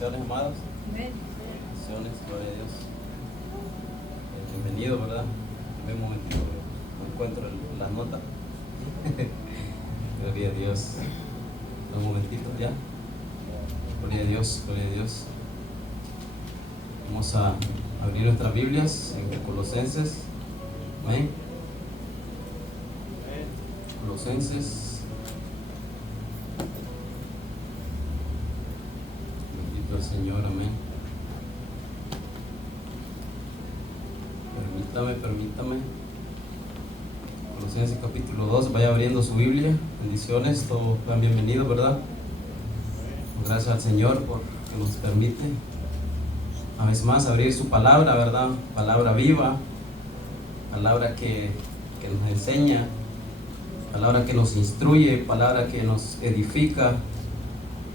Bendiciones, amados. Bendiciones, gloria a Dios. Bienvenido, ¿verdad? En un momentito no encuentro la nota. Gloria a Dios. Un momentito ya. Gloria a Dios, gloria a Dios. Vamos a abrir nuestras Biblias en Colosenses. Amén. Colosenses. Bendito el Señor, amén. Permítame. Colosenses capítulo 2, vaya abriendo su Biblia. Bendiciones, todos van bienvenidos, ¿verdad? Gracias al Señor por que nos permite una vez más abrir su palabra, ¿verdad? Palabra viva, palabra que nos enseña, palabra que nos instruye, palabra que nos edifica,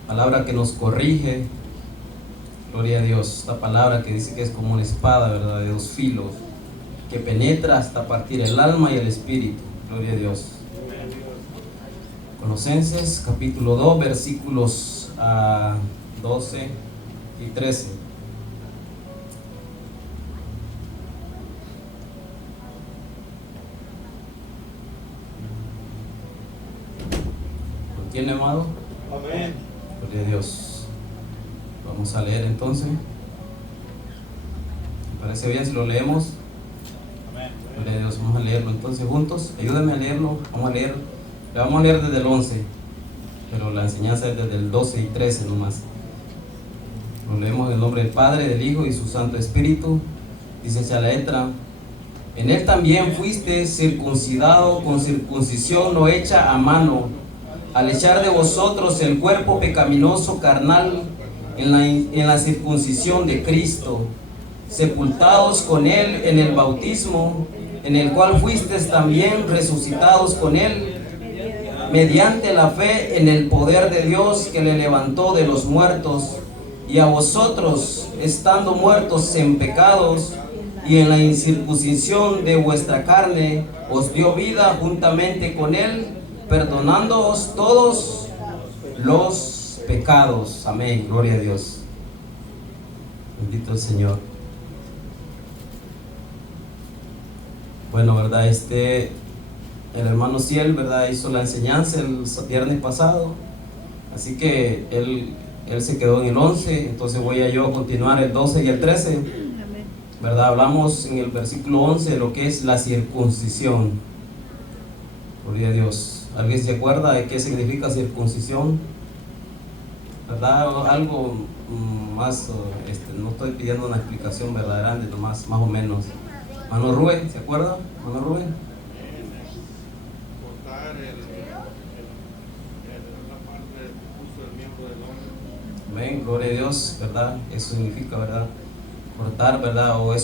palabra que nos corrige. Gloria a Dios. Esta palabra que dice que es como una espada, ¿verdad? De dos filos, que penetra hasta partir el alma y el espíritu. Gloria a Dios. Colosenses capítulo 2 versículos 12 y 13. ¿Lo tiene, amado? Amén. Gloria a Dios. Vamos a leer entonces. ¿Me parece bien si lo leemos? Amén. Gloria a Dios. Vamos a leerlo entonces juntos. Ayúdame a leerlo. Vamos a leer desde el 11, pero la enseñanza es desde el 12 y 13 nomás. Lo leemos en el nombre del Padre, del Hijo y su Santo Espíritu. Dice esa letra: en él también fuiste circuncidado con circuncisión no hecha a mano, al echar de vosotros el cuerpo pecaminoso carnal en la circuncisión de Cristo, sepultados con él en el bautismo, en el cual fuisteis también resucitados con él, mediante la fe en el poder de Dios que le levantó de los muertos, y a vosotros, estando muertos en pecados y en la incircuncisión de vuestra carne, os dio vida juntamente con él, perdonándoos todos los pecados. Amén. Gloria a Dios. Bendito el Señor. Bueno, ¿verdad? El hermano Ciel, ¿verdad? Hizo la enseñanza el viernes pasado. Así que él se quedó en el 11. Entonces voy a yo a continuar el 12 y el 13. ¿Verdad? Hablamos en el versículo 11 de lo que es la circuncisión. Gloria a Dios. ¿Alguien se acuerda de qué significa circuncisión? ¿Verdad? Algo más, no estoy pidiendo una explicación verdadera, nomás más o menos. Mano Rubén, ¿se acuerda? Mano Rubén. Cortar la parte del uso del miembro del hombre. Amén, gloria a Dios, ¿verdad? Eso significa, ¿verdad? Cortar, ¿verdad? O el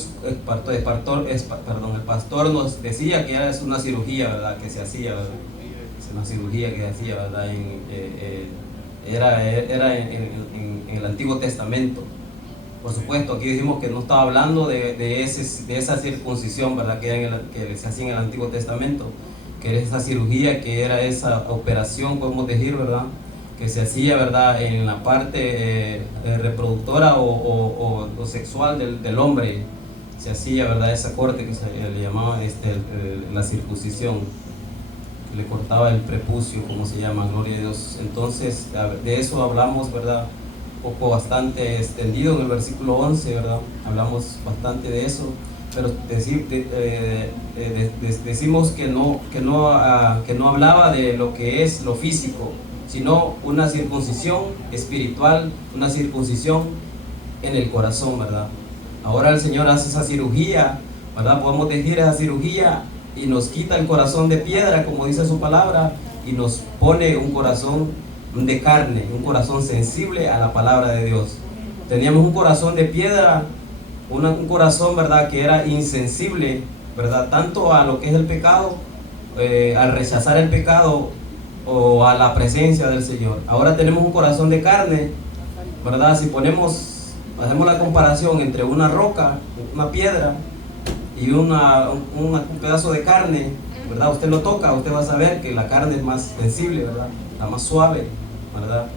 pastor nos decía que es una cirugía, ¿verdad? Que se hacía, ¿verdad? Es una cirugía que se hacía, ¿verdad? Era en el Antiguo Testamento. Por supuesto, aquí dijimos que no estaba hablando de esa circuncisión, ¿verdad? Que se hacía en el Antiguo Testamento, que era esa cirugía, que era esa operación, podemos decir, ¿verdad? Que se hacía, ¿verdad? En la parte reproductora o sexual del hombre. Se hacía, ¿verdad? Esa corte que se le llamaba la circuncisión. Le cortaba el prepucio, como se llama, gloria a Dios. Entonces, de eso hablamos, ¿verdad? Poco bastante extendido en el versículo 11, ¿verdad? Hablamos bastante de eso, pero decimos que no hablaba de lo que es lo físico, sino una circuncisión espiritual, una circuncisión en el corazón, ¿verdad? Ahora el Señor hace esa cirugía, ¿verdad? Podemos decir esa cirugía, y nos quita el corazón de piedra, como dice su palabra, y nos pone un corazón de carne, un corazón sensible a la palabra de Dios. Teníamos un corazón de piedra, un corazón, ¿verdad?, que era insensible, ¿verdad?, tanto a lo que es el pecado, al rechazar el pecado o a la presencia del Señor. Ahora tenemos un corazón de carne, ¿verdad? Si hacemos la comparación entre una roca, una piedra, y un pedazo de carne, ¿verdad? Usted lo toca, usted va a saber que la carne es más sensible, ¿verdad? La más suave, ¿verdad?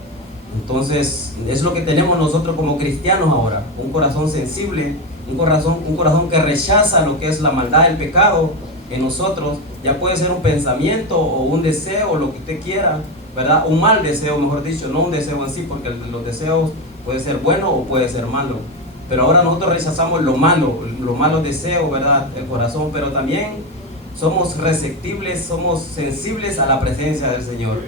Entonces, es lo que tenemos nosotros como cristianos ahora, un corazón sensible, un corazón que rechaza lo que es la maldad, el pecado en nosotros. Ya puede ser un pensamiento o un deseo, lo que usted quiera, ¿verdad? Un mal deseo, mejor dicho, no un deseo en sí, porque los deseos puede ser bueno o puede ser malo. Pero ahora nosotros rechazamos lo malo, los malos deseos, ¿verdad? El corazón, pero también somos receptibles, somos sensibles a la presencia del Señor,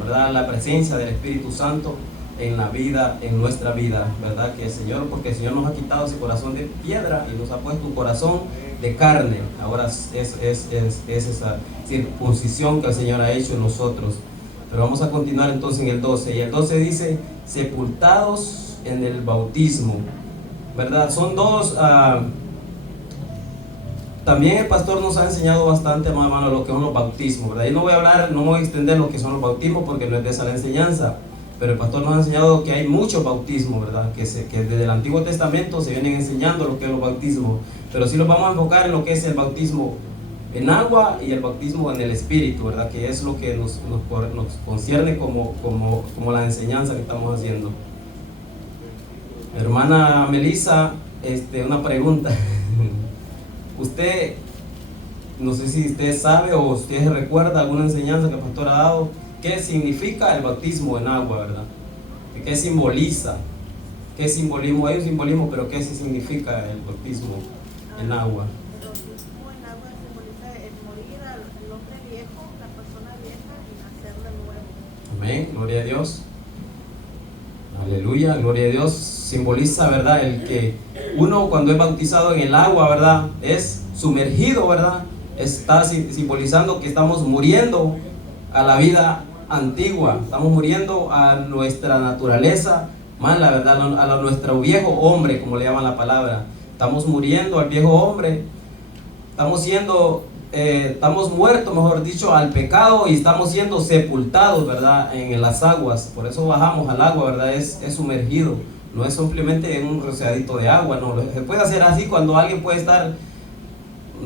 ¿verdad? La presencia del Espíritu Santo en la vida, en nuestra vida, ¿verdad? Que el Señor, porque el Señor nos ha quitado ese corazón de piedra y nos ha puesto un corazón de carne. Ahora es esa circuncisión que el Señor ha hecho en nosotros. Pero vamos a continuar entonces en el 12. Y el 12 dice, sepultados en el bautismo, ¿verdad? Son dos... también el pastor nos ha enseñado bastante, hermano, lo que son los bautismos, ¿verdad? Y no voy a hablar, no voy a extender lo que son los bautismos porque no es de esa la enseñanza. Pero el pastor nos ha enseñado que hay muchos bautismos, ¿verdad? Que desde el Antiguo Testamento se vienen enseñando lo que es los bautismos. Pero sí los vamos a enfocar en lo que es el bautismo en agua y el bautismo en el Espíritu, ¿verdad? Que es lo que nos concierne como la enseñanza que estamos haciendo. Hermana Melissa, una pregunta. Usted, no sé si usted sabe o usted recuerda alguna enseñanza que el pastor ha dado. ¿Qué significa el bautismo en agua, verdad? ¿Qué simboliza? ¿Qué simbolismo? Hay un simbolismo, pero ¿qué significa el bautismo en agua? El bautismo en agua simboliza el morir al hombre viejo, la persona vieja, y nacer de nuevo. Amén, gloria a Dios. Aleluya, gloria a Dios. Simboliza, ¿verdad? El que uno cuando es bautizado en el agua, ¿verdad? Es sumergido, ¿verdad? Está simbolizando que estamos muriendo a la vida antigua, estamos muriendo a nuestra naturaleza mala, ¿verdad? A nuestro viejo hombre, como le llaman la palabra. Estamos muriendo al viejo hombre, estamos muertos, mejor dicho, al pecado y estamos siendo sepultados, ¿verdad? En las aguas. Por eso bajamos al agua, ¿verdad? Es sumergido, no es simplemente en un rociadito de agua, no. Se puede hacer así cuando alguien puede estar,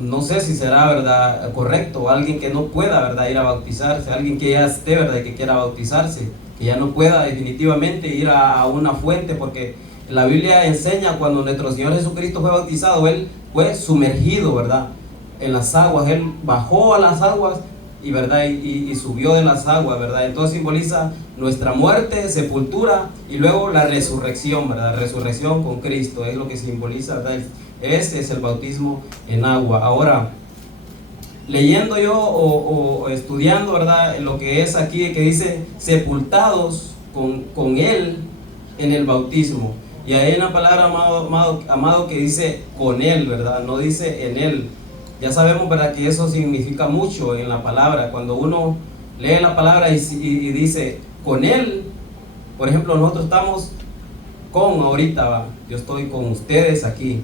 no sé si será, ¿verdad?, correcto, alguien que no pueda, ¿verdad?, ir a bautizarse, alguien que ya esté, ¿verdad?, que quiera bautizarse, que ya no pueda definitivamente ir a una fuente, porque la Biblia enseña cuando nuestro Señor Jesucristo fue bautizado, Él fue sumergido, ¿verdad?, en las aguas. Él bajó a las aguas y, ¿verdad?, y subió de las aguas, ¿verdad? Entonces simboliza nuestra muerte, sepultura y luego la resurrección, ¿verdad? Resurrección con Cristo, es lo que simboliza, ¿verdad? Ese es el bautismo en agua. Ahora, leyendo yo o estudiando, ¿verdad?, lo que es aquí, que dice sepultados con Él en el bautismo. Y hay una palabra, amado, que dice con Él, ¿verdad? No dice en Él. Ya sabemos, ¿verdad?, que eso significa mucho en la palabra. Cuando uno lee la palabra y dice con Él, por ejemplo, nosotros estamos con ahorita, ¿va? Yo estoy con ustedes aquí,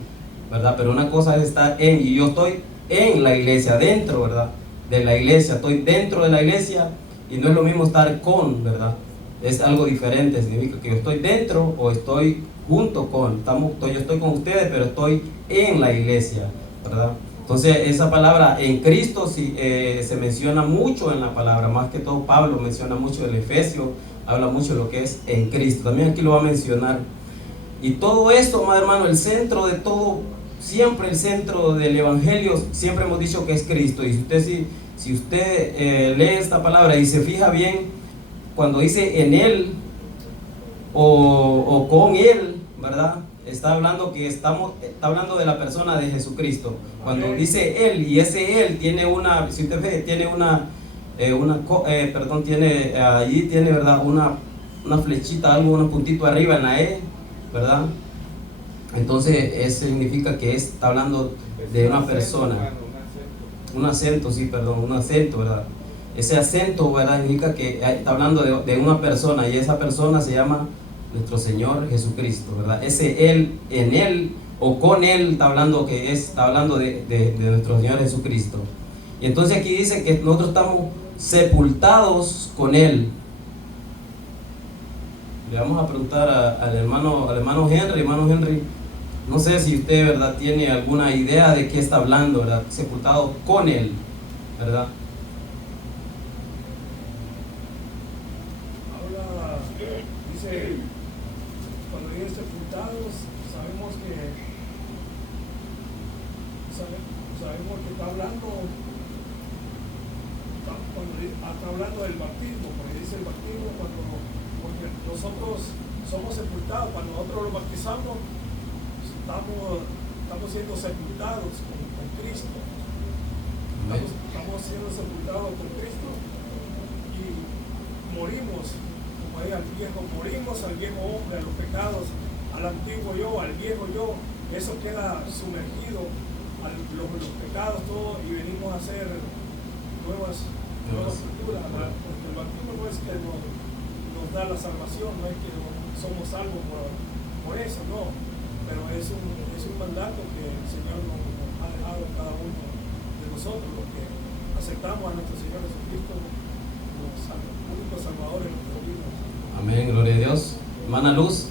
¿verdad? Pero una cosa es estar en, y yo estoy en la iglesia, dentro, ¿verdad?, de la iglesia, estoy dentro de la iglesia, y no es lo mismo estar con, ¿verdad? Es algo diferente, significa que yo estoy dentro o estoy junto con, yo estoy con ustedes, pero estoy en la iglesia, ¿verdad? Entonces esa palabra en Cristo se menciona mucho en la palabra, más que todo Pablo menciona mucho el Efesio, habla mucho de lo que es en Cristo, también aquí lo va a mencionar. Y todo esto, hermano, el centro de todo, siempre el centro del Evangelio, siempre hemos dicho que es Cristo. Y si usted lee esta palabra y se fija bien, cuando dice en Él o con Él, ¿verdad?, está hablando de la persona de Jesucristo. Cuando dice Él, y ese Él tiene una, si usted ve, tiene allí tiene, ¿verdad?, una flechita, un puntito arriba en la E, ¿verdad? Entonces eso significa que está hablando de una persona, un acento, ¿verdad? Ese acento, ¿verdad?, significa que está hablando de una persona, y esa persona se llama nuestro Señor Jesucristo, ¿verdad? Ese Él, en Él o con Él, está hablando de nuestro Señor Jesucristo. Y entonces aquí dice que nosotros estamos sepultados con Él. Le vamos a preguntar al hermano Henry. Hermano Henry, no sé si usted, ¿verdad?, tiene alguna idea de qué está hablando, ¿verdad? Sepultado con Él, ¿verdad? Habla, dice sepultados, sabemos que está hablando del bautismo, porque dice el bautismo porque nosotros somos sepultados, cuando nosotros los bautizamos estamos siendo sepultados con Cristo. Estamos siendo sepultados con Cristo y morimos, como es al viejo, morimos al viejo hombre, a los pecados, al antiguo yo, al viejo yo, eso queda sumergido a los pecados todos y venimos a hacer nuevas culturas, porque el bautismo no es que nos da la salvación, no es que somos salvos por eso, no, pero es un mandato que el Señor nos ha dejado a cada uno de nosotros, los que aceptamos a nuestro Señor Jesucristo como único Salvador en nuestras vidas. Amén, gloria a Dios. Hermana Luz,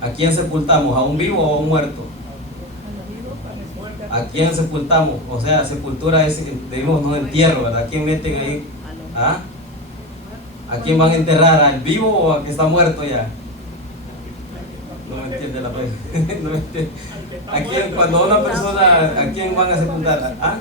¿a quién sepultamos? ¿A un vivo o a un muerto? ¿A quién sepultamos? O sea, sepultura es, debemos no entierro, ¿verdad? ¿A quién meten ahí? ¿Ah? ¿A quién van a enterrar? ¿Al vivo o al que está muerto ya? No me entiende la pregunta. No me entiende. ¿A quién, cuando una persona, a quién van a sepultar? ¿Ah?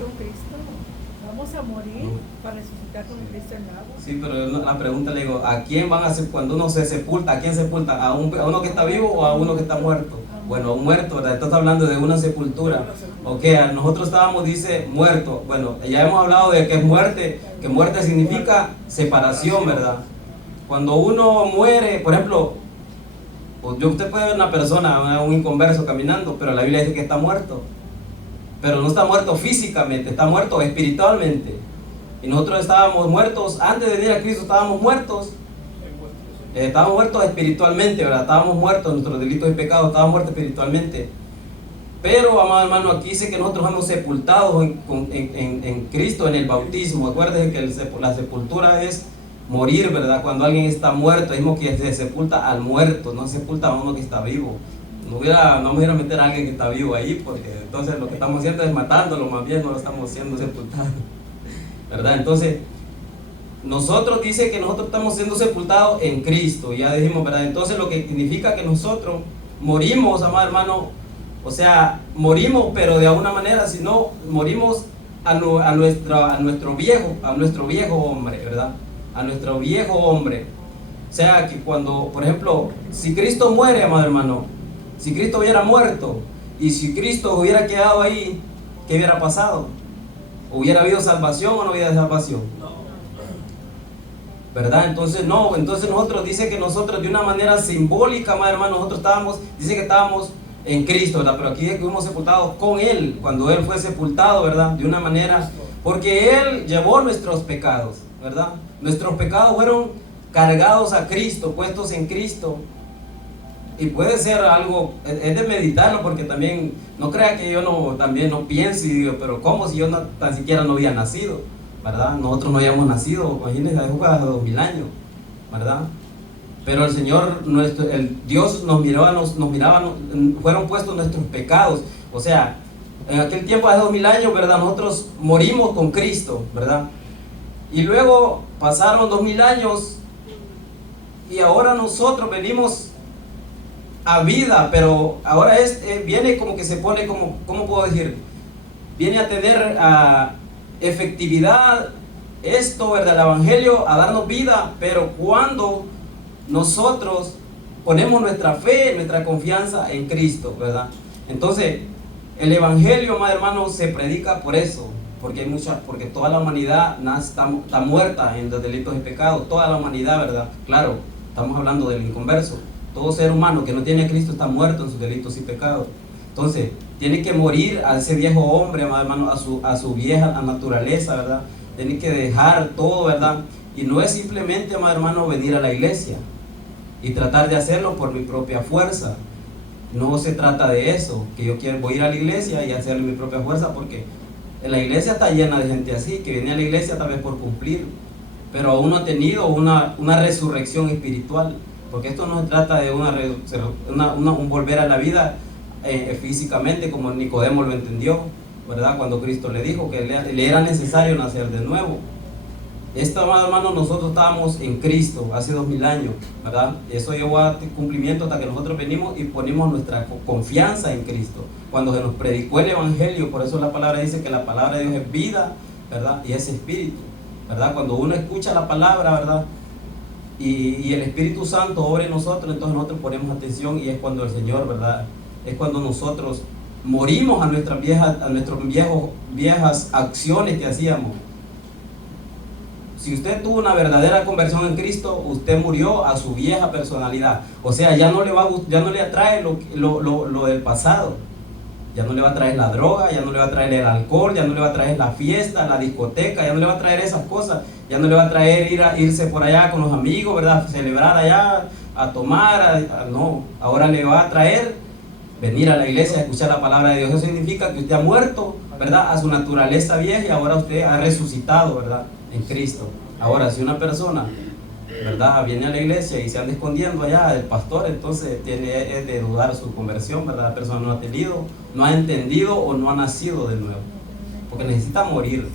Vamos a morir para resucitar con Cristo en agua. Sí, pero la pregunta le digo, ¿a quién van a sepultar? Cuando uno se sepulta, ¿a quién sepulta? ¿A uno que está vivo o a uno que está muerto? Bueno, a un muerto, ¿verdad? Estás hablando de una sepultura. Ok, nosotros estábamos, dice, muerto. Bueno, ya hemos hablado de que es muerte, que muerte significa separación, ¿verdad? Cuando uno muere, por ejemplo, usted puede ver una persona, un inconverso caminando, pero la Biblia dice que está muerto. Pero no está muerto físicamente, está muerto espiritualmente. Y nosotros estábamos muertos, antes de venir a Cristo estábamos muertos. Estábamos muertos espiritualmente, ¿verdad? Estábamos muertos, nuestros delitos y pecados, estábamos muertos espiritualmente. Pero, amado hermano, aquí dice que nosotros hemos sepultado en Cristo en el bautismo. Acuérdense que la sepultura es morir, ¿verdad? Cuando alguien está muerto, es como que se sepulta al muerto, no se sepulta a uno que está vivo. No me hubiera meter a alguien que está vivo ahí, porque entonces lo que estamos haciendo es matándolo, más bien no lo estamos haciendo sepultado, ¿verdad? Entonces, nosotros dice que nosotros estamos siendo sepultados en Cristo, ya dijimos, ¿verdad? Entonces lo que significa que nosotros morimos, amado hermano, o sea, morimos, pero de alguna manera, si no, morimos a nuestro viejo hombre, ¿verdad? A nuestro viejo hombre. O sea, que cuando, por ejemplo, si Cristo muere, amado hermano, si Cristo hubiera muerto y si Cristo hubiera quedado ahí, ¿qué hubiera pasado? ¿Hubiera habido salvación o no hubiera salvación? ¿Verdad? Entonces no, entonces nosotros dice que nosotros de una manera simbólica, amado hermano, nosotros dice que estábamos en Cristo, ¿verdad? Pero aquí dice que fuimos sepultados con Él, cuando Él fue sepultado, ¿verdad? De una manera, porque Él llevó nuestros pecados, ¿verdad? Nuestros pecados fueron cargados a Cristo, puestos en Cristo. Y puede ser algo, es de meditarlo, porque también, no crea que yo también no pienso y digo, pero ¿cómo si yo tan siquiera no había nacido? ¿Verdad? Nosotros no habíamos nacido, imagínense, hace 2000 años, ¿verdad? Pero el Señor, el Dios nos miraba, fueron puestos nuestros pecados. O sea, en aquel tiempo, hace 2000 años, ¿verdad? Nosotros morimos con Cristo, ¿verdad? Y luego pasaron 2000 años y ahora nosotros venimos a vida, pero ahora viene como que se pone como, ¿cómo puedo decir? Viene a tener efectividad esto, ¿verdad? El Evangelio a darnos vida, pero cuando nosotros ponemos nuestra fe, nuestra confianza en Cristo, ¿verdad? Entonces, el Evangelio, amado hermano, se predica por eso, porque toda la humanidad está muerta en los delitos y pecados, toda la humanidad, ¿verdad? Claro, estamos hablando del inconverso. Todo ser humano que no tiene a Cristo está muerto en sus delitos y pecados. Entonces, tiene que morir a ese viejo hombre, amado hermano, a su vieja naturaleza, ¿verdad? Tiene que dejar todo, ¿verdad? Y no es simplemente, amado hermano, venir a la iglesia y tratar de hacerlo por mi propia fuerza. No se trata de eso, que voy a ir a la iglesia y hacerlo mi propia fuerza, porque en la iglesia está llena de gente así, que viene a la iglesia tal vez por cumplir, pero aún no ha tenido una resurrección espiritual. Porque esto no se trata de un volver a la vida físicamente, como Nicodemo lo entendió, ¿verdad? Cuando Cristo le dijo que le era necesario nacer de nuevo. Esta, hermano, nosotros estábamos en Cristo hace 2000 años, ¿verdad? Eso llevó a cumplimiento hasta que nosotros venimos y ponemos nuestra confianza en Cristo. Cuando se nos predicó el Evangelio, por eso la palabra dice que la palabra de Dios es vida, ¿verdad? Y es espíritu, ¿verdad? Cuando uno escucha la palabra, ¿verdad? Y el Espíritu Santo obra en nosotros, entonces nosotros ponemos atención y es cuando el Señor, ¿verdad? Es cuando nosotros morimos a nuestras viejas acciones que hacíamos. Si usted tuvo una verdadera conversión en Cristo, usted murió a su vieja personalidad. O sea, ya no le atrae lo del pasado. Ya no le va a traer la droga, ya no le va a traer el alcohol, ya no le va a traer la fiesta, la discoteca, ya no le va a traer esas cosas. Ya no le va a traer irse por allá con los amigos, ¿verdad? Celebrar allá, a tomar, no. Ahora le va a traer venir a la iglesia a escuchar la palabra de Dios. Eso significa que usted ha muerto, ¿verdad? A su naturaleza vieja y ahora usted ha resucitado, ¿verdad? En Cristo. Ahora, si una persona, ¿verdad?, viene a la iglesia y se anda escondiendo allá del pastor, entonces es de dudar su conversión, ¿verdad? La persona no ha tenido, no ha entendido o no ha nacido de nuevo. Porque necesita morir,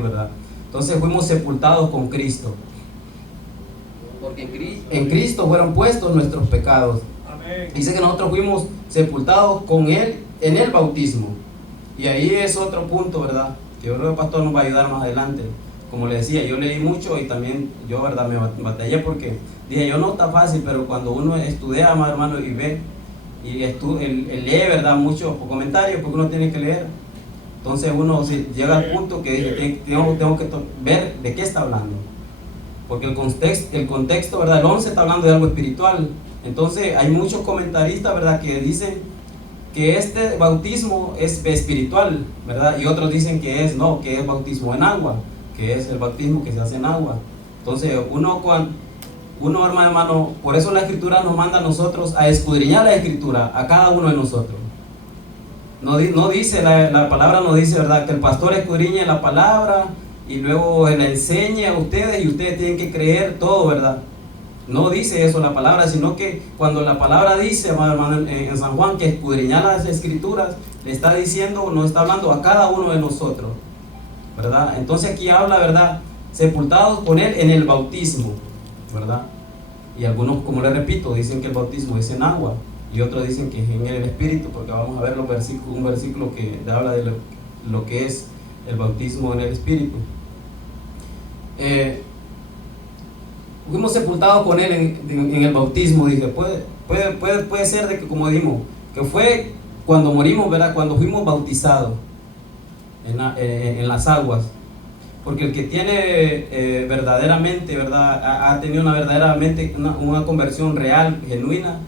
¿verdad? Entonces fuimos sepultados con Cristo. Porque en Cristo fueron puestos nuestros pecados. Amén. Dice que nosotros fuimos sepultados con Él en el bautismo. Y ahí es otro punto, ¿verdad?, que yo creo que el pastor nos va a ayudar más adelante. Como le decía, yo leí mucho y también yo, ¿verdad?, me batallé porque dije, yo no está fácil, pero cuando uno estudia, más hermano, y ve, y lee, ¿verdad?, muchos comentarios, porque uno tiene que leer. Entonces uno llega al punto que dice, tengo que ver de qué está hablando. Porque el contexto, ¿verdad?, el 11 está hablando de algo espiritual. Entonces hay muchos comentaristas, ¿verdad?, que dicen que este bautismo es espiritual, ¿verdad? Y otros dicen que es bautismo en agua, que es el bautismo que se hace en agua. Entonces uno, hermano, por eso la Escritura nos manda a nosotros a escudriñar la Escritura, a cada uno de nosotros. No dice, la palabra no dice, ¿verdad?, que el pastor escudriñe la palabra y luego la enseñe a ustedes y ustedes tienen que creer todo, ¿verdad? No dice eso la palabra, sino que cuando la palabra dice, hermano, en San Juan, que escudriñar las Escrituras, le está diciendo, nos está hablando a cada uno de nosotros, ¿verdad? Entonces aquí habla, ¿verdad?, sepultados con Él en el bautismo, ¿verdad? Y algunos, como le repito, dicen que el bautismo es en agua y otros dicen que es en el Espíritu, porque vamos a ver un versículo que habla de lo que es el bautismo en el Espíritu. Fuimos sepultados con Él en el bautismo. Dice, puede ser de que, como dijimos, que fue cuando morimos, ¿verdad?, cuando fuimos bautizados en las aguas. Porque el que tiene verdaderamente, ¿verdad?, ha tenido una conversión real, genuina,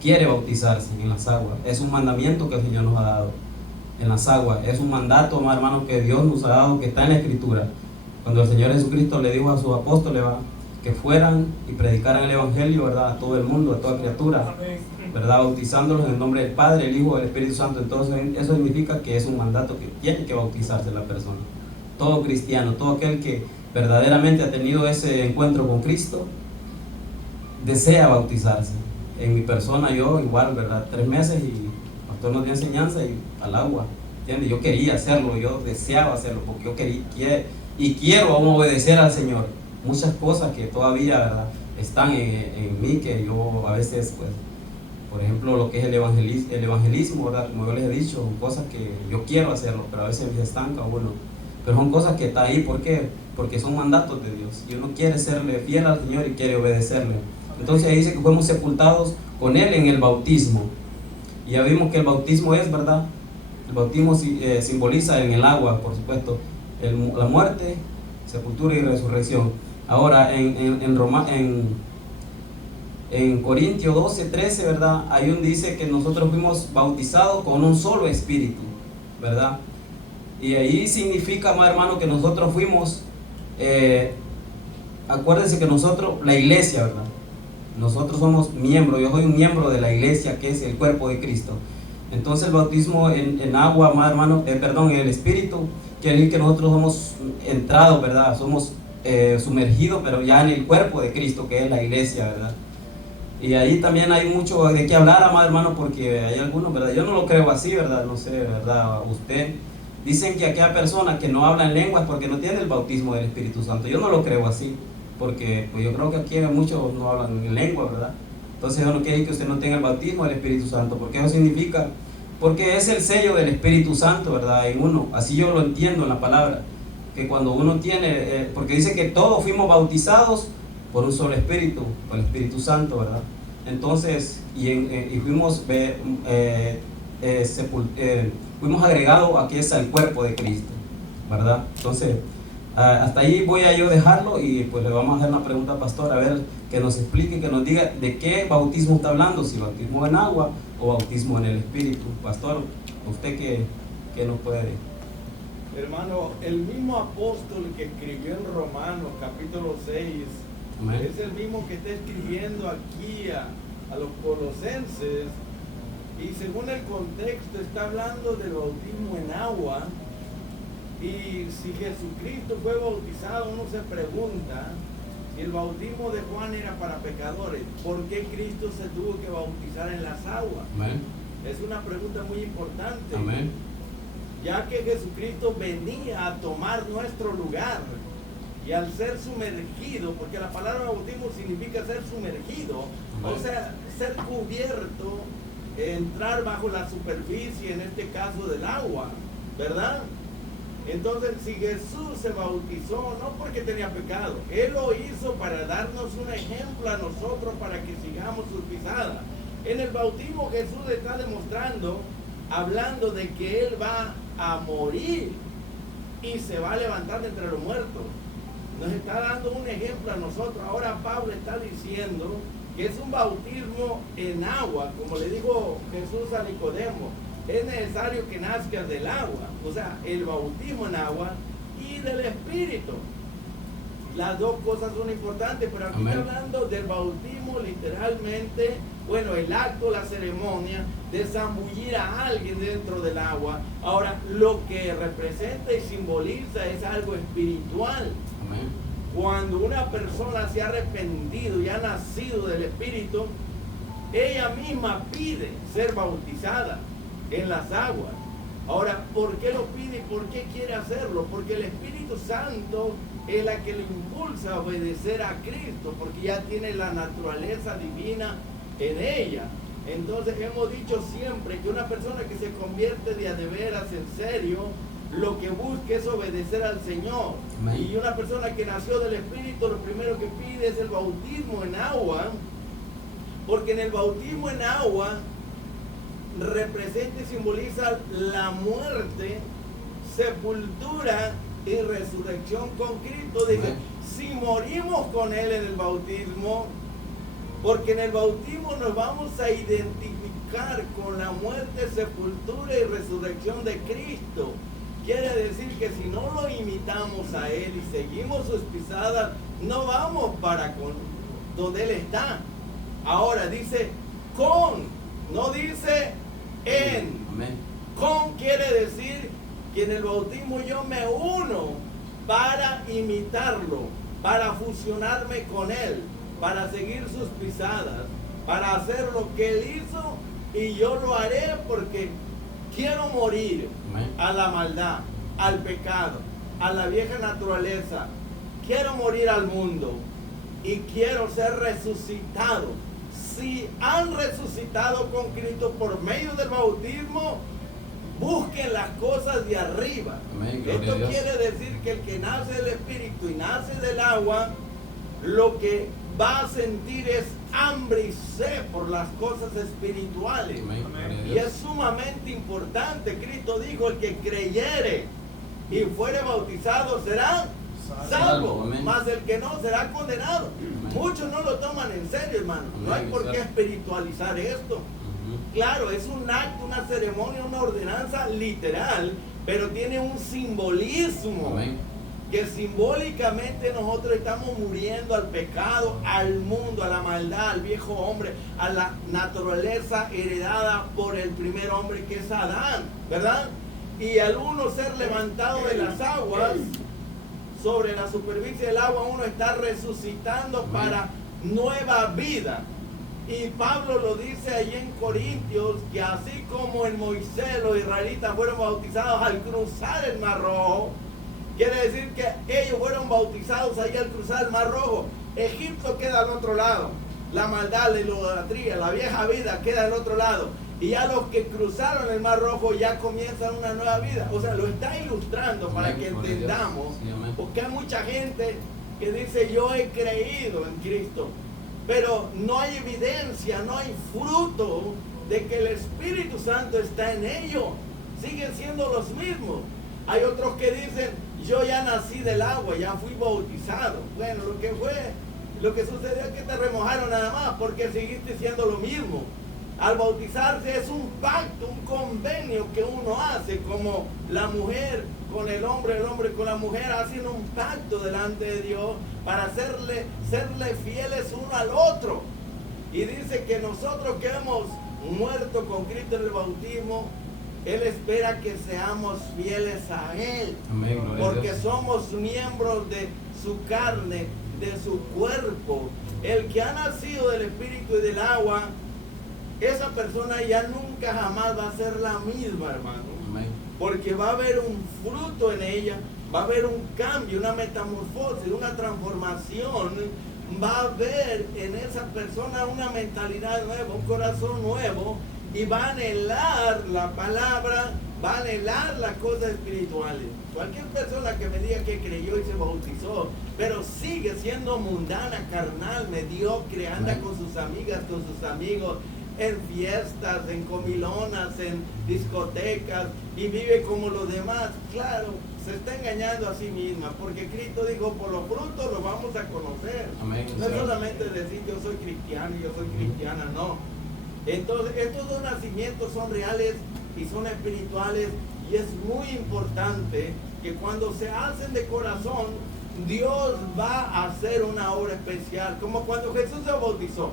quiere bautizarse en las aguas. Es un mandamiento que el Señor nos ha dado en las aguas. Es un mandato, hermano, que Dios nos ha dado, que está en la Escritura. Cuando el Señor Jesucristo le dijo a sus apóstoles que fueran y predicaran el Evangelio, ¿verdad?, a todo el mundo, a toda criatura, ¿verdad?, bautizándolos en el nombre del Padre, el Hijo y el Espíritu Santo. Entonces eso significa que es un mandato que tiene que bautizarse la persona. Todo cristiano, todo aquel que verdaderamente ha tenido ese encuentro con Cristo, desea bautizarse. En mi persona, yo igual, ¿verdad?, 3 meses y el pastor nos dio enseñanza y al agua, ¿entiendes? Yo quería hacerlo, yo deseaba hacerlo, porque yo quiero aún obedecer al Señor. Muchas cosas que todavía, ¿verdad?, están en mí, que yo a veces, pues, por ejemplo, lo que es el evangelismo, ¿verdad?, como yo les he dicho, son cosas que yo quiero hacerlo, pero a veces me estanca uno. Pero son cosas que están ahí, ¿por qué? Porque son mandatos de Dios y uno quiere serle fiel al Señor y quiere obedecerle. Entonces ahí dice que fuimos sepultados con Él en el bautismo. Y ya vimos que el bautismo es, ¿verdad?, el bautismo simboliza en el agua, por supuesto, la muerte, sepultura y resurrección. Ahora en Corintios 12:13, ¿verdad?, ahí dice que nosotros fuimos bautizados con un solo espíritu, ¿verdad? Y ahí significa, más hermano, que nosotros fuimos, acuérdense que nosotros, la iglesia, ¿verdad?, nosotros somos miembros, yo soy un miembro de la iglesia que es el cuerpo de Cristo. Entonces el bautismo en agua, más hermano, en el espíritu, quiere decir que nosotros somos entrados, ¿verdad?, somos sumergidos, pero ya en el cuerpo de Cristo, que es la iglesia, ¿verdad? Y ahí también hay mucho de qué hablar, amado hermano, porque hay algunos, ¿verdad?, yo no lo creo así, ¿verdad?, no sé, ¿verdad?, usted, dicen que aquella persona que no habla en lenguas porque no tiene el bautismo del Espíritu Santo. Yo no lo creo así, porque pues yo creo que aquí muchos no hablan en lengua, ¿verdad? Entonces eso no quiere decir que usted no tenga el bautismo del Espíritu Santo, porque eso significa, porque es el sello del Espíritu Santo, ¿verdad? En uno, así yo lo entiendo en la palabra, que cuando uno tiene, porque dice que todos fuimos bautizados por un solo Espíritu, por el Espíritu Santo, ¿verdad? Entonces, y fuimos fuimos agregados aquí es al cuerpo de Cristo, ¿verdad? Entonces, hasta ahí voy a yo dejarlo y pues le vamos a hacer una pregunta al pastor, a ver, que nos explique, que nos diga de qué bautismo está hablando, si bautismo en agua o bautismo en el Espíritu. Pastor, ¿usted qué nos puede? Hermano, el mismo apóstol que escribió en Romanos capítulo 6, Amén. es el mismo que está escribiendo aquí a los colosenses, y según el contexto está hablando del bautismo en agua. Y si Jesucristo fue bautizado, uno se pregunta, si el bautismo de Juan era para pecadores, ¿por qué Cristo se tuvo que bautizar en las aguas? Amén. Es una pregunta muy importante. Amén. Ya que Jesucristo venía a tomar nuestro lugar, y al ser sumergido, porque la palabra bautismo significa ser sumergido, Amén. o sea, ser cubierto, entrar bajo la superficie, en este caso del agua, ¿verdad? Entonces, si Jesús se bautizó, no porque tenía pecado, Él lo hizo para darnos un ejemplo a nosotros, para que sigamos sus pisadas. En el bautismo Jesús está demostrando, hablando de que Él va a morir y se va a levantar de entre los muertos. Nos está dando un ejemplo a nosotros. Ahora Pablo está diciendo que es un bautismo en agua, como le dijo Jesús a Nicodemo. Es necesario que nazcas del agua, o sea, el bautismo en agua y del Espíritu. Las dos cosas son importantes, pero aquí Amén. está hablando del bautismo literalmente, bueno, el acto, la ceremonia de zambullir a alguien dentro del agua. Ahora, lo que representa y simboliza es algo espiritual. Amén. Cuando una persona se ha arrepentido y ha nacido del Espíritu, ella misma pide ser bautizada en las aguas. Ahora, ¿por qué lo pide y por qué quiere hacerlo? Porque el Espíritu Santo es la que le impulsa a obedecer a Cristo, porque ya tiene la naturaleza divina en ella. Entonces hemos dicho siempre que una persona que se convierte de a de veras en serio, lo que busca es obedecer al Señor. Amén. Y una persona que nació del Espíritu, lo primero que pide es el bautismo en agua, porque en el bautismo en agua representa y simboliza la muerte, sepultura y resurrección con Cristo. Dice, Amén. si morimos con Él en el bautismo, porque en el bautismo nos vamos a identificar con la muerte, sepultura y resurrección de Cristo. Quiere decir que si no lo imitamos a Él y seguimos sus pisadas, no vamos para donde Él está. Ahora dice con, no dice en. Amén. Con quiere decir que en el bautismo yo me uno para imitarlo, para fusionarme con Él, para seguir sus pisadas, para hacer lo que Él hizo, y yo lo haré porque quiero morir Amén. a la maldad, al pecado, a la vieja naturaleza. Quiero morir al mundo y quiero ser resucitado. Si han resucitado con Cristo por medio del bautismo, busquen las cosas de arriba. Amén, gloria a Esto Dios. quiere decir que el que nace del Espíritu y nace del agua, lo que va a sentir es hambre y sed por las cosas espirituales. Amén, gloria a Y Dios. es sumamente importante. Cristo dijo, el que creyere y fuere bautizado será salvo, Amén. mas el que no será condenado. Amén. Muchos no lo toman en serio, hermano. No hay Amén, por qué exacto. espiritualizar esto. Ujú. Claro, es un acto, una ceremonia, una ordenanza literal, pero tiene un simbolismo. Amén. Que simbólicamente nosotros estamos muriendo al pecado, al mundo, a la maldad, al viejo hombre, a la naturaleza heredada por el primer hombre que es Adán, ¿verdad? Y al uno ser levantado de las aguas, sobre la superficie del agua, uno está resucitando Amén. para nueva vida. Y Pablo lo dice ahí en Corintios, que así como en Moisés los israelitas fueron bautizados al cruzar el Mar Rojo, quiere decir que ellos fueron bautizados ahí al cruzar el Mar Rojo. Egipto queda al otro lado, la maldad, la idolatría, la vieja vida queda al otro lado. Y ya los que cruzaron el Mar Rojo ya comienzan una nueva vida. O sea, lo está ilustrando para que entendamos, porque hay mucha gente que dice: yo he creído en Cristo, pero no hay evidencia, no hay fruto de que el Espíritu Santo está en ellos. Siguen siendo los mismos. Hay otros que dicen: yo ya nací del agua, ya fui bautizado. Bueno, lo que sucedió es que te remojaron nada más, porque seguiste siendo lo mismo. Al bautizarse es un pacto, un convenio que uno hace, como la mujer con el hombre con la mujer, hacen un pacto delante de Dios para serle fieles uno al otro. Y dice que nosotros que hemos muerto con Cristo en el bautismo, Él espera que seamos fieles a Él. Amén, porque somos miembros de su carne, de su cuerpo. El que ha nacido del Espíritu y del agua, esa persona ya nunca jamás va a ser la misma, hermano. Amén. Porque va a haber un fruto en ella, va a haber un cambio, una metamorfosis, una transformación. Va a haber en esa persona una mentalidad nueva, un corazón nuevo, y va a anhelar la palabra, va a anhelar las cosas espirituales. Cualquier persona que me diga que creyó y se bautizó, pero sigue siendo mundana, carnal, mediocre, anda con sus amigas, con sus amigos, en fiestas, en comilonas, en discotecas, y vive como los demás, claro, se está engañando a sí misma, porque Cristo dijo: por los frutos los vamos a conocer. Amén. No es solamente decir yo soy cristiano y yo soy cristiana, no. Entonces, estos dos nacimientos son reales y son espirituales, y es muy importante que cuando se hacen de corazón, Dios va a hacer una obra especial, como cuando Jesús se bautizó.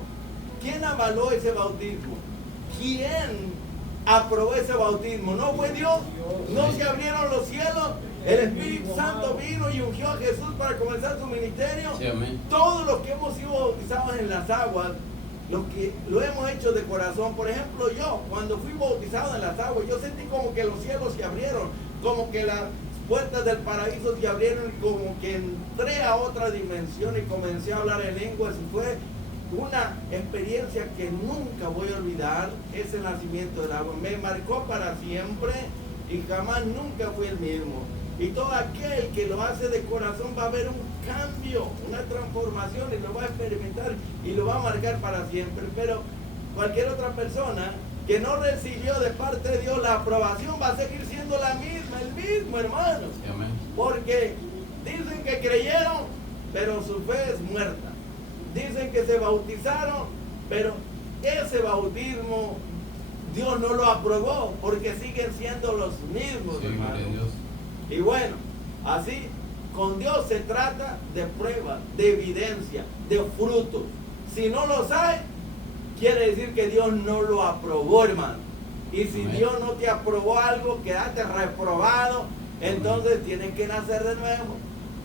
¿Quién avaló ese bautismo? ¿Quién aprobó ese bautismo? ¿No fue Dios? ¿No se abrieron los cielos? El Espíritu Santo vino y ungió a Jesús para comenzar su ministerio. Sí, amén. Todos los que hemos sido bautizados en las aguas, los que lo hemos hecho de corazón. Por ejemplo, yo, cuando fui bautizado en las aguas, yo sentí como que los cielos se abrieron, como que las puertas del paraíso se abrieron, y como que entré a otra dimensión y comencé a hablar en lenguas, y fue una experiencia que nunca voy a olvidar. Ese nacimiento del agua me marcó para siempre y jamás nunca fui el mismo. Y todo aquel que lo hace de corazón va a ver un cambio, una transformación, y lo va a experimentar y lo va a marcar para siempre. Pero cualquier otra persona que no recibió de parte de Dios la aprobación va a seguir siendo la misma, el mismo, hermano. Amén. Porque dicen que creyeron, pero su fe es muerta. Dicen que se bautizaron, pero ese bautismo Dios no lo aprobó, porque siguen siendo los mismos, Sí, hermano. gloria a Dios. Y bueno, así con Dios se trata de pruebas, de evidencia, de frutos. Si no los hay, quiere decir que Dios no lo aprobó, hermano. Y si Amén. Dios no te aprobó algo, quedaste reprobado, entonces tienes que nacer de nuevo.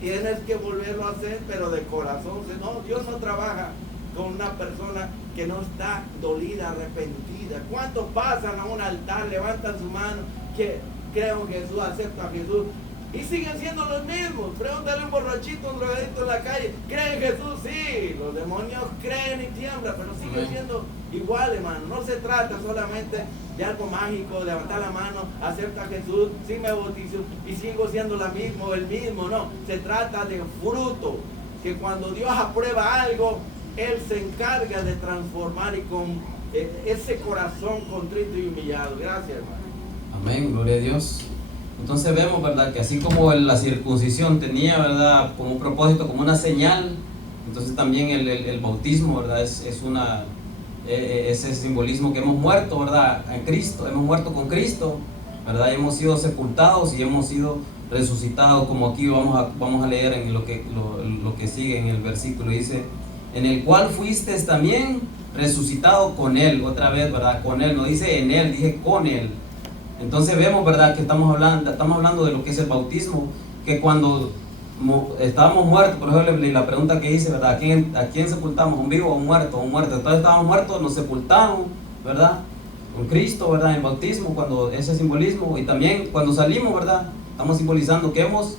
Tienes que volverlo a hacer, pero de corazón. No, Dios no trabaja con una persona que no está dolida, arrepentida. ¿Cuántos pasan a un altar, levantan su mano, que creo en Jesús, aceptan a Jesús, y siguen siendo los mismos? Pregúntale a un borrachito, un drogadicto en la calle: ¿cree en Jesús? Sí, los demonios creen y tiemblan, pero siguen Amén. siendo igual, hermano. No se trata solamente de algo mágico, levantar la mano, acepta a Jesús, sí me bautizo y sigo siendo la misma o el mismo. No, se trata de fruto, que cuando Dios aprueba algo, Él se encarga de transformar, y con ese corazón contrito y humillado. Gracias, hermano. Amén, gloria a Dios. Entonces vemos, ¿verdad?, que así como la circuncisión tenía, ¿verdad?, como un propósito, como una señal, entonces también el bautismo, ¿verdad?, es ese simbolismo que hemos muerto, ¿verdad?, en Cristo, hemos muerto con Cristo, ¿verdad?, y hemos sido sepultados y hemos sido resucitados, como aquí vamos a leer en lo que sigue en el versículo. Dice: en el cual fuisteis también resucitado con Él. Otra vez, ¿verdad?, con Él, no dice en Él, dije con Él. Entonces vemos, ¿verdad?, que estamos hablando de lo que es el bautismo, que cuando estábamos muertos, por ejemplo, la pregunta que hice, ¿verdad? ¿A quién sepultamos? ¿Un vivo o un muerto? Un muerto. Entonces estábamos muertos, nos sepultamos, ¿verdad? Con Cristo, ¿verdad? En el bautismo, cuando ese simbolismo, y también cuando salimos, ¿verdad? Estamos simbolizando que hemos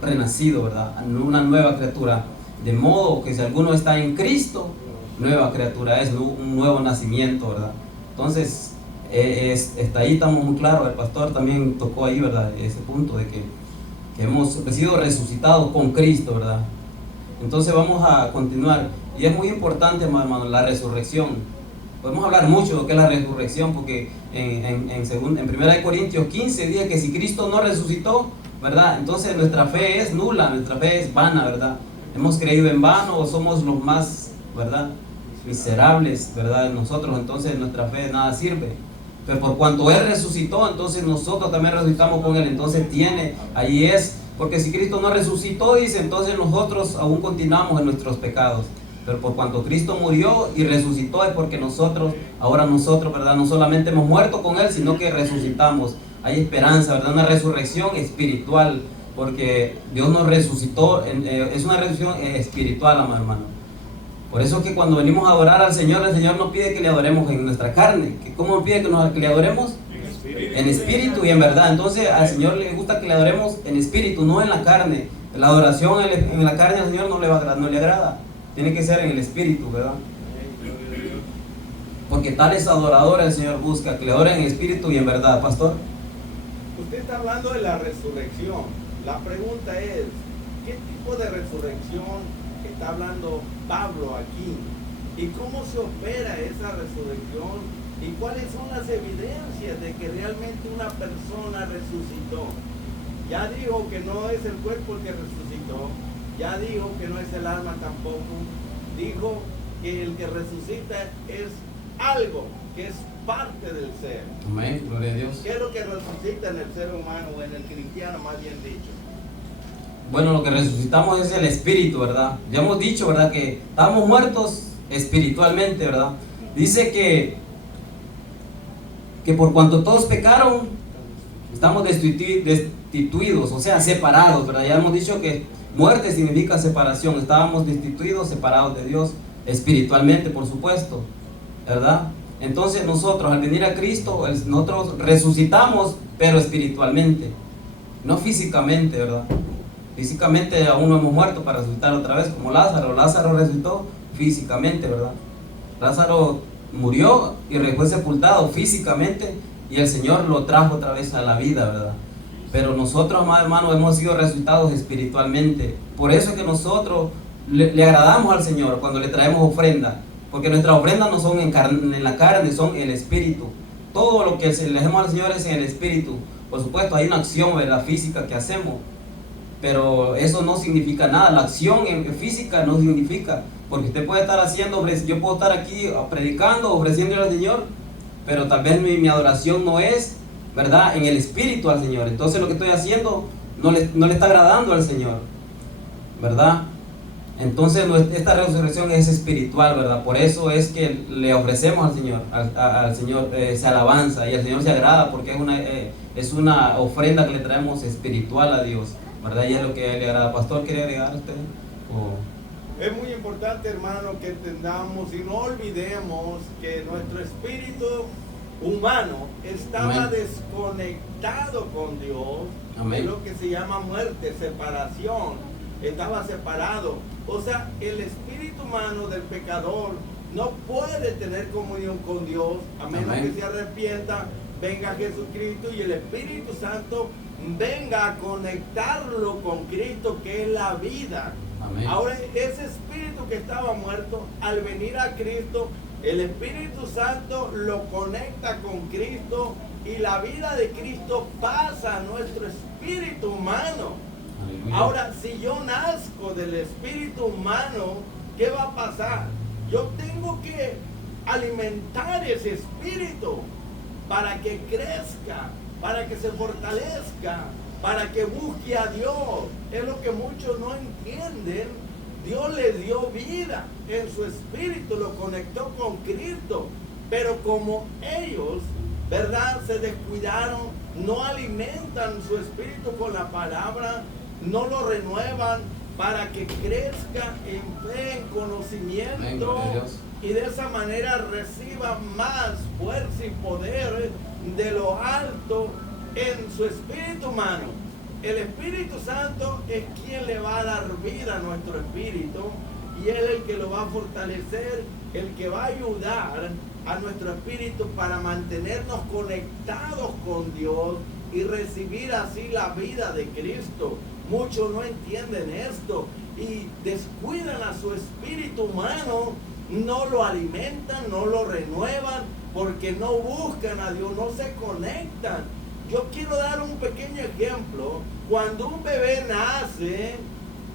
renacido, ¿verdad? Una nueva criatura. De modo que si alguno está en Cristo, nueva criatura es un nuevo nacimiento, ¿verdad? Entonces, está ahí, estamos muy claros. El pastor también tocó ahí, ¿verdad? Ese punto de que hemos sido resucitados con Cristo, ¿verdad? Entonces vamos a continuar. Y es muy importante, hermano, la resurrección. Podemos hablar mucho de lo que es la resurrección, porque en 1 Corintios 15 dice que si Cristo no resucitó, ¿verdad? Entonces nuestra fe es nula, nuestra fe es vana, ¿verdad? Hemos creído en vano o somos los más, ¿verdad?, miserables, ¿verdad?, nosotros. Entonces nuestra fe de nada sirve. Pero por cuanto Él resucitó, entonces nosotros también resucitamos con Él. Entonces ahí es, porque si Cristo no resucitó, dice, entonces nosotros aún continuamos en nuestros pecados. Pero por cuanto Cristo murió y resucitó, es porque ahora nosotros, ¿verdad?, no solamente hemos muerto con Él, sino que resucitamos. Hay esperanza, ¿verdad?, una resurrección espiritual, porque Dios nos resucitó, es una resurrección espiritual, hermano. Por eso es que cuando venimos a adorar al Señor, el Señor nos pide que le adoremos en nuestra carne. ¿Cómo nos pide que le adoremos? En espíritu y en verdad. Entonces al Señor le gusta que le adoremos en espíritu, no en la carne. La adoración en la carne al Señor no le agrada. Tiene que ser en el espíritu, ¿verdad? Porque tales adoradores el Señor busca, que le adoren en espíritu y en verdad. Pastor. Usted está hablando de la resurrección. La pregunta es, ¿qué tipo de resurrección está hablando Pablo aquí? ¿Y cómo se opera esa resurrección? ¿Y cuáles son las evidencias de que realmente una persona resucitó? Ya dijo que no es el cuerpo el que resucitó, ya dijo que no es el alma tampoco, dijo que el que resucita es algo que es parte del ser. Amén, gloria a Dios. ¿Qué es lo que resucita en el ser humano o en el cristiano, más bien dicho? Bueno, lo que resucitamos es el espíritu, ¿verdad? Ya hemos dicho, ¿verdad?, que estamos muertos espiritualmente, ¿verdad? Dice que por cuanto todos pecaron, estamos destituidos, o sea, separados, ¿verdad? Ya hemos dicho que muerte significa separación. Estábamos destituidos, separados de Dios, espiritualmente, por supuesto, ¿verdad? Entonces nosotros, al venir a Cristo, nosotros resucitamos, pero espiritualmente, no físicamente, ¿verdad? Físicamente aún no hemos muerto para resucitar otra vez, como Lázaro. Lázaro resucitó físicamente, ¿verdad? Lázaro murió y fue sepultado físicamente y el Señor lo trajo otra vez a la vida, ¿verdad? Pero nosotros, amados hermanos, hemos sido resucitados espiritualmente. Por eso es que nosotros le agradamos al Señor cuando le traemos ofrenda, porque nuestras ofrendas no son en la carne, son en el espíritu. Todo lo que le dejemos al Señor es en el espíritu. Por supuesto, hay una acción, ¿verdad?, física que hacemos, pero eso no significa nada. La acción física no significa, porque usted puede estar haciendo, yo puedo estar aquí predicando, ofreciéndole al Señor, pero tal vez mi adoración no es, ¿verdad?, en el espíritu al Señor. Entonces lo que estoy haciendo no le está agradando al Señor, ¿verdad? Entonces esta resurrección es espiritual, ¿verdad? Por eso es que le ofrecemos al Señor, al Señor esa alabanza, y al Señor se agrada porque es una ofrenda que le traemos espiritual a Dios, ¿verdad? Y es lo que le agrada. Pastor, ¿quiere agregar usted? Es muy importante, hermano, que entendamos y no olvidemos que nuestro espíritu humano estaba Amén. desconectado con Dios. Amén. Es lo que se llama muerte, separación. Estaba separado. O sea, el espíritu humano del pecador no puede tener comunión con Dios a menos Amén. que se arrepienta, venga Jesucristo y el Espíritu Santo venga a conectarlo con Cristo, que es la vida. Amén. Ahora, ese espíritu que estaba muerto, al venir a Cristo, el Espíritu Santo lo conecta con Cristo y la vida de Cristo pasa a nuestro espíritu humano. Aleluya. Ahora, si yo nazco del espíritu humano, ¿qué va a pasar? Yo tengo que alimentar ese espíritu para que crezca, para que se fortalezca, para que busque a Dios. Es lo que muchos no entienden. Dios le dio vida en su espíritu, lo conectó con Cristo, pero como ellos, ¿verdad?, se descuidaron, no alimentan su espíritu con la palabra, no lo renuevan para que crezca en fe, en Amén, conocimiento, gloria a Dios. y de esa manera reciba más fuerza y poder de lo alto en su espíritu humano. El Espíritu Santo es quien le va a dar vida a nuestro espíritu, y Él es el que lo va a fortalecer, el que va a ayudar a nuestro espíritu para mantenernos conectados con Dios y recibir así la vida de Cristo. Muchos no entienden esto y descuidan a su espíritu humano, no lo alimentan, no lo renuevan, porque no buscan a Dios, no se conectan. Yo quiero dar un pequeño ejemplo. Cuando un bebé nace,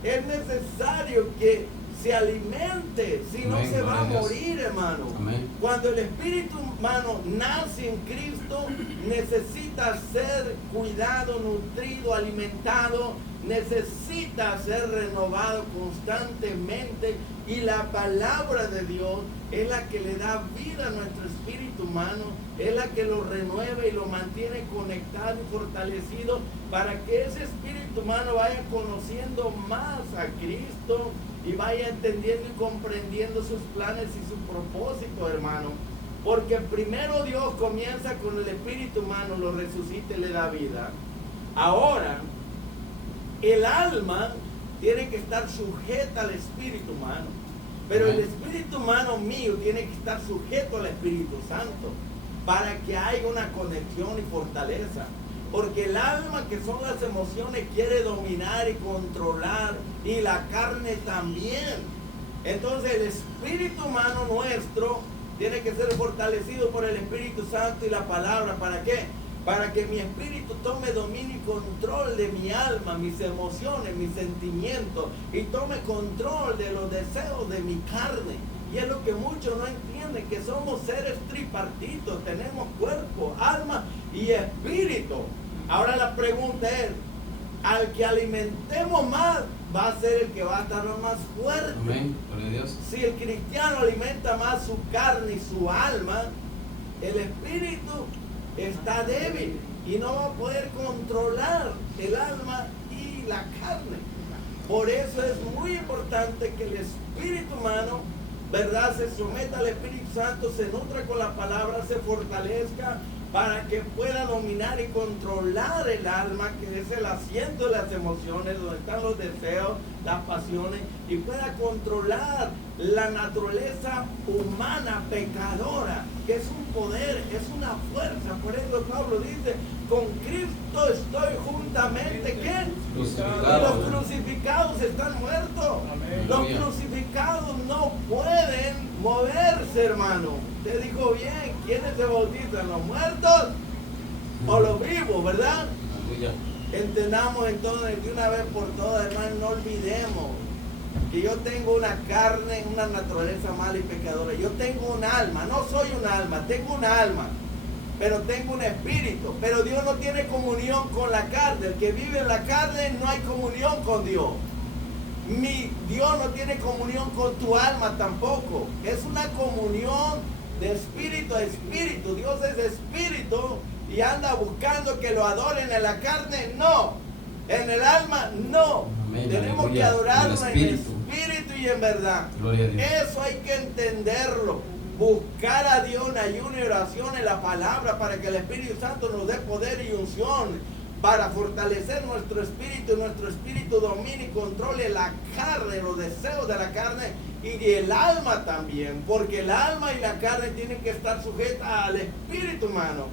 es necesario que se alimente, si no Amén, se va a gloria a Dios. morir, hermano. Amén. Cuando el espíritu humano nace en Cristo, necesita ser cuidado, nutrido, alimentado, necesita ser renovado constantemente, y la palabra de Dios es la que le da vida a nuestro espíritu humano, es la que lo renueva y lo mantiene conectado y fortalecido para que ese espíritu humano vaya conociendo más a Cristo y vaya entendiendo y comprendiendo sus planes y su propósito, hermano. Porque primero Dios comienza con el espíritu humano, lo resucita y le da vida. Ahora, el alma tiene que estar sujeta al espíritu humano, pero el espíritu humano mío tiene que estar sujeto al Espíritu Santo para que haya una conexión y fortaleza. Porque el alma, que son las emociones, quiere dominar y controlar, y la carne también. Entonces el espíritu humano nuestro tiene que ser fortalecido por el Espíritu Santo y la palabra. ¿Para qué? Para que mi espíritu tome dominio y control de mi alma, mis emociones, mis sentimientos, y tome control de los deseos de mi carne. Y es lo que muchos no entienden, que somos seres tripartitos, tenemos cuerpo, alma y espíritu. Ahora la pregunta es, al que alimentemos más, va a ser el que va a estar más fuerte. Amén, gloria a Dios. Si el cristiano alimenta más su carne y su alma, el espíritu está débil y no va a poder controlar el alma y la carne. Por eso es muy importante que el espíritu humano, ¿verdad?, se someta al Espíritu Santo, se nutra con la palabra, se fortalezca para que pueda dominar y controlar el alma, que es el asiento de las emociones, donde están los deseos, las pasiones, y pueda controlar la naturaleza humana pecadora, que es un poder, es una fuerza. Por eso Pablo dice, con Cristo estoy juntamente, ¿qué? Crucificado. Los crucificados están muertos. Amén. Los crucificados no pueden moverse, hermano. Te dijo bien, ¿quiénes se bautizan? ¿Los muertos o los vivos, verdad? Aleluya. Entendamos entonces de una vez por todas, hermano, no olvidemos que yo tengo una carne, una naturaleza mala y pecadora. Yo tengo un alma, no soy un alma, tengo un alma, pero tengo un espíritu. Pero Dios no tiene comunión con la carne. El que vive en la carne no hay comunión con Dios. Mi Dios no tiene comunión con tu alma tampoco. Es una comunión de espíritu a espíritu. Dios es espíritu y anda buscando que lo adoren en la carne, no. En el alma, no. Amén, Tenemos aleluya. que adorarlo En en el el espíritu. espíritu y en verdad. Gloria a Dios. Eso hay que entenderlo. Buscar a Dios en ayuno y oración en la palabra para que el Espíritu Santo nos dé poder y unción para fortalecer nuestro espíritu domine y controle la carne, los deseos de la carne y el alma también, porque el alma y la carne tienen que estar sujetas al espíritu humano.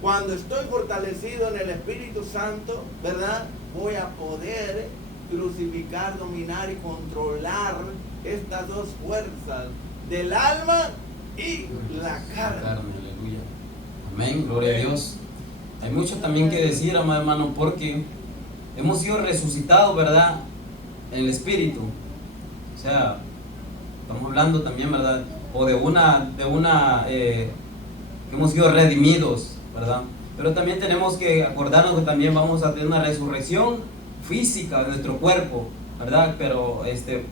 Cuando estoy fortalecido en el Espíritu Santo, ¿verdad?, voy a poder crucificar, dominar y controlar estas dos fuerzas del alma y la carne. Aleluya. Amén, gloria a Dios. Hay mucho también que decir, amado hermano, porque hemos sido resucitados, ¿verdad?, en el Espíritu. O sea, estamos hablando también, ¿verdad?, o de que hemos sido redimidos, ¿verdad? Pero también tenemos que acordarnos que también vamos a tener una resurrección física de nuestro cuerpo, ¿verdad? Pero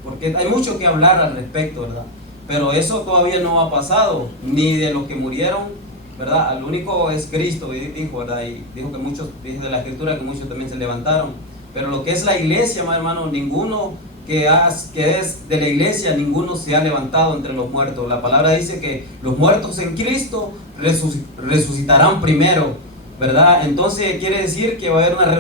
porque hay mucho que hablar al respecto, ¿verdad? Pero eso todavía no ha pasado, ni de los que murieron, ¿verdad? Al único es Cristo, dijo, ¿verdad? Y dijo que muchos, dice de la Escritura que muchos también se levantaron. Pero lo que es la iglesia, hermano, ninguno que es de la iglesia, ninguno se ha levantado entre los muertos. La palabra dice que los muertos en Cristo resucitarán primero, ¿verdad? Entonces quiere decir que va a haber una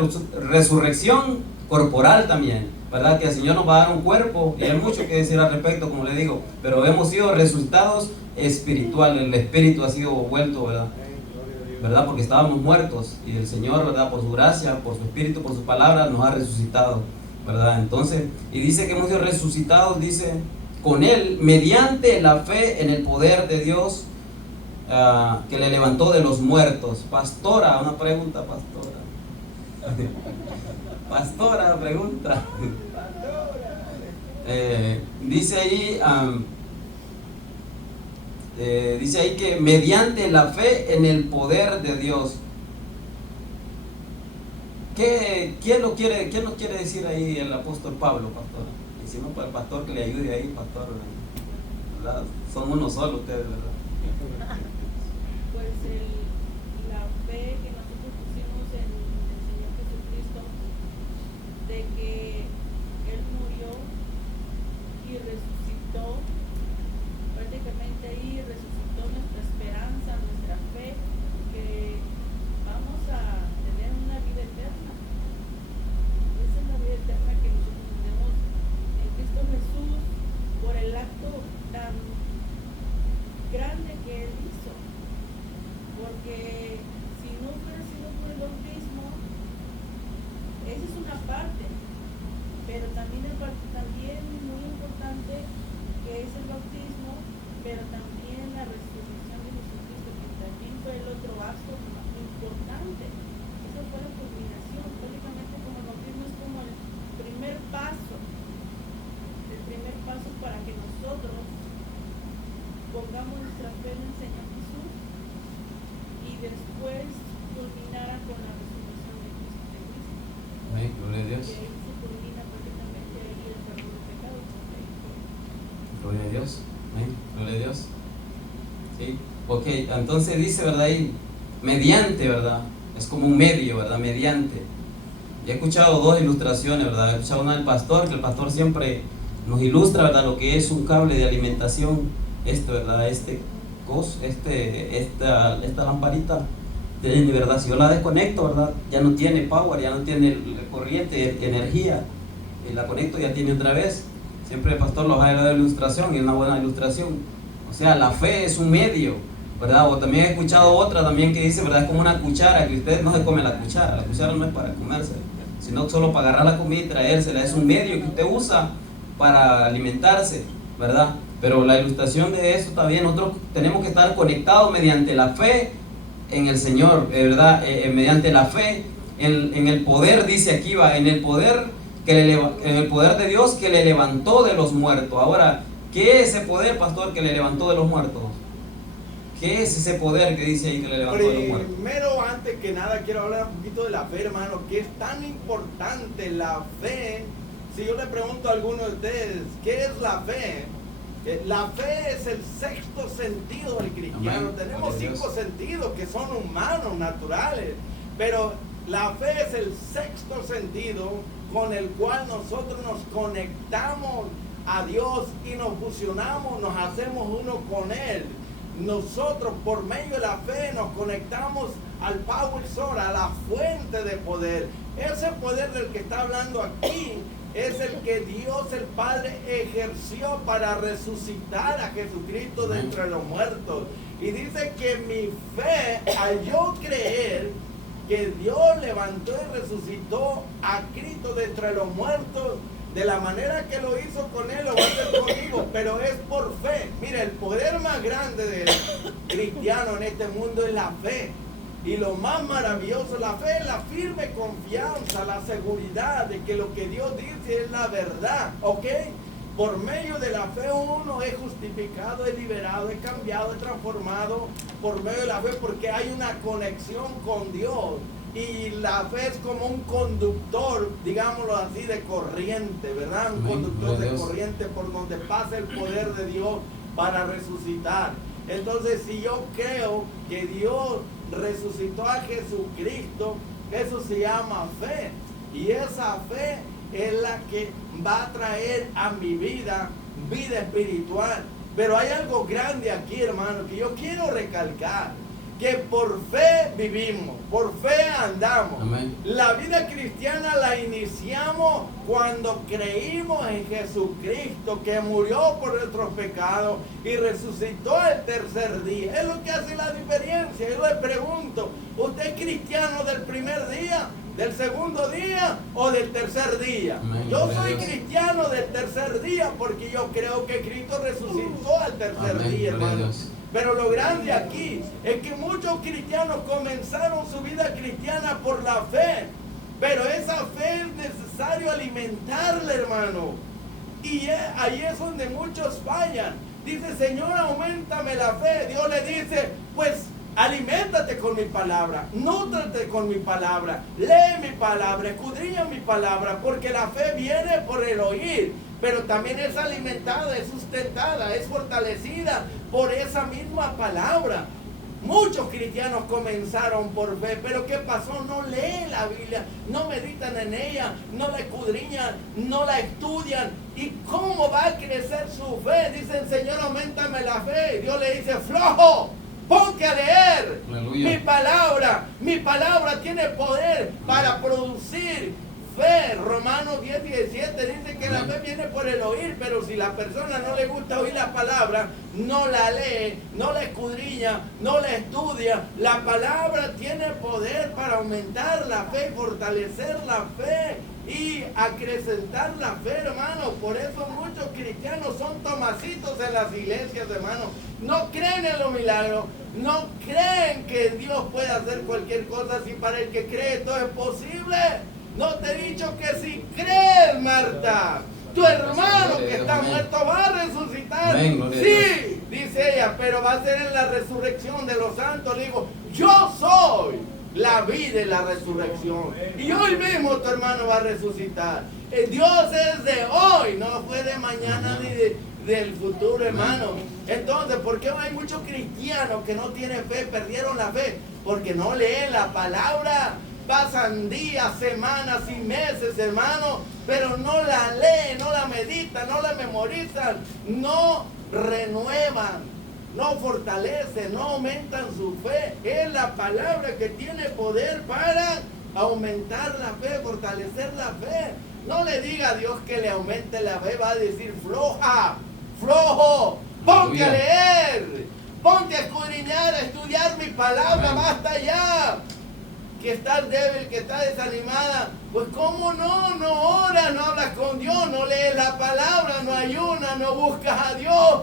resurrección corporal también, ¿verdad? Que el Señor nos va a dar un cuerpo, y hay mucho que decir al respecto, como le digo, pero hemos sido resucitados espiritual, el espíritu ha sido vuelto, ¿verdad? Porque estábamos muertos y el Señor, ¿verdad? Por su gracia, por su espíritu, por su palabra nos ha resucitado, ¿verdad? Entonces, y dice que hemos sido resucitados, dice, con Él, mediante la fe en el poder de Dios, que le levantó de los muertos. Pastora, una pregunta, pastora. Pastora, pregunta. Dice ahí que mediante la fe en el poder de Dios. ¿Quién nos quiere decir ahí el apóstol Pablo, pastor? Y si no, para el pastor que le ayude ahí, pastor, ¿verdad? Son uno solo ustedes, ¿verdad? Pues la fe que nosotros pusimos en el Señor Jesucristo, de que Él murió y resucitó, prácticamente ahí resucitó nuestra esperanza, nuestra fe, que vamos a tener una vida eterna. Esa es la vida eterna que nosotros tenemos en Cristo Jesús por el acto tan grande que Él hizo. Porque si no hubiera sido por el bautismo, esa es una parte, pero también es también muy importante que es el bautismo, pero también la resurrección de Jesucristo, que también fue el otro acto importante. Esa fue la culminación, prácticamente como el bautismo es como el primer paso para que nosotros pongamos nuestra fe en el Señor Jesús y después culminara con la resurrección de Cristo. Amén, gloria a Dios. Que ahí se culmina prácticamente ahí el perdón de pecados. Gloria a Dios. Amén, gloria a Dios. Sí, ok, entonces dice, ¿verdad? Ahí, mediante, ¿verdad? Es como un medio, ¿verdad? Mediante. Y he escuchado dos ilustraciones, ¿verdad? He escuchado una del pastor, que el pastor siempre nos ilustra, ¿verdad? Lo que es un cable de alimentación, ¿verdad? Esta lamparita, de verdad, si yo la desconecto, ¿verdad? Ya no tiene power, ya no tiene corriente, energía, y la conecto, ya tiene otra vez. Siempre el pastor los ha dado ilustración, y es una buena ilustración. O sea, la fe es un medio, ¿verdad? O también he escuchado otra también que dice, ¿verdad? Es como una cuchara, que usted no se come la cuchara no es para comerse, sino solo para agarrar la comida y traérsela. Es un medio que usted usa para alimentarse, ¿verdad? Pero la ilustración de eso también, nosotros tenemos que estar conectados mediante la fe en el Señor, ¿verdad? Mediante la fe en el poder, dice aquí va, en el poder de Dios que le levantó de los muertos. Ahora, ¿qué es ese poder, pastor, que le levantó de los muertos? ¿Qué es ese poder que dice ahí que le levantó de los muertos? Primero, antes que nada, quiero hablar un poquito de la fe, hermano, que es tan importante la fe. Si yo le pregunto a alguno de ustedes, ¿qué es la fe? La fe es el sexto sentido del cristiano. Amén. Tenemos 5 sentidos que son humanos, naturales, pero la fe es el sexto sentido con el cual nosotros nos conectamos a Dios y nos fusionamos, nos hacemos uno con Él. Nosotros por medio de la fe nos conectamos al power source, a la fuente de poder. Ese poder del que está hablando aquí es el que Dios el Padre ejerció para resucitar a Jesucristo de entre los muertos. Y dice que mi fe, al yo creer que Dios levantó y resucitó a Cristo de entre los muertos, de la manera que lo hizo con Él, lo va a hacer conmigo, pero es por fe. Mira, el poder más grande del cristiano en este mundo es la fe. Y lo más maravilloso, la fe es la firme confianza, la seguridad de que lo que Dios dice es la verdad, ¿ok? Por medio de la fe uno es justificado, es liberado, es cambiado, es transformado por medio de la fe, porque hay una conexión con Dios. Y la fe es como un conductor, digámoslo así, de corriente, ¿verdad? Un conductor de corriente por donde pasa el poder de Dios para resucitar. Entonces, si yo creo que Dios resucitó a Jesucristo, eso se llama fe. Y esa fe es la que va a traer a mi vida espiritual. Pero hay algo grande aquí, hermano, que yo quiero recalcar. Que por fe vivimos, por fe andamos. Amén. La vida cristiana la iniciamos cuando creímos en Jesucristo, que murió por nuestros pecados y resucitó el tercer día. Es lo que hace la diferencia. Yo le pregunto, ¿usted es cristiano del primer día, del segundo día o del tercer día? Amén. Yo Gloria a soy Dios. cristiano del tercer día porque yo creo que Cristo resucitó al tercer Amén. día, Gloria a hermano. Dios. Pero lo grande aquí es que muchos cristianos comenzaron su vida cristiana por la fe. Pero esa fe es necesario alimentarla, hermano. Y ahí es donde muchos fallan. Dice, Señor, auméntame la fe. Dios le dice, pues aliméntate con mi palabra, nútrate con mi palabra, lee mi palabra, escudriña mi palabra, porque la fe viene por el oír, pero también es alimentada, es sustentada, es fortalecida por esa misma palabra. Muchos cristianos comenzaron por fe, pero ¿qué pasó? No leen la Biblia, no meditan en ella, no la escudriñan, no la estudian. ¿Y cómo va a crecer su fe? Dicen, Señor, auméntame la fe. Y Dios le dice, flojo, ponte a leer. Aleluya. Mi palabra tiene poder para producir fe. Romanos 10:17 dice que la fe viene por el oír, pero si la persona no le gusta oír la palabra, no la lee, no la escudriña, no la estudia. La palabra tiene poder para aumentar la fe, fortalecer la fe y acrecentar la fe, hermano. Por eso muchos cristianos son tomasitos en las iglesias, hermano. No creen en los milagros, no creen que Dios puede hacer cualquier cosa. Si para el que cree todo es posible. No te he dicho que si crees, Marta, tu hermano que está muerto va a resucitar. Amén, Sí, dice ella, pero va a ser en la resurrección de los santos. Le digo, yo soy la vida y la resurrección. Y hoy mismo tu hermano va a resucitar. Dios es de hoy, no fue de mañana ni del futuro, hermano. Entonces, ¿por qué hay muchos cristianos que no tienen fe, perdieron la fe? Porque no leen la palabra. Pasan días, semanas y meses, hermano, pero no la leen, no la meditan, no la memorizan, no renuevan, no fortalecen, no aumentan su fe. Es la palabra que tiene poder para aumentar la fe, fortalecer la fe. No le diga a Dios que le aumente la fe, va a decir floja, flojo, ponte a leer, ponte a escudriñar, a estudiar mi palabra, basta ya. Que estás débil, que estás desanimada, pues cómo no oras, no hablas con Dios, no lees la palabra, no ayunas, no buscas a Dios.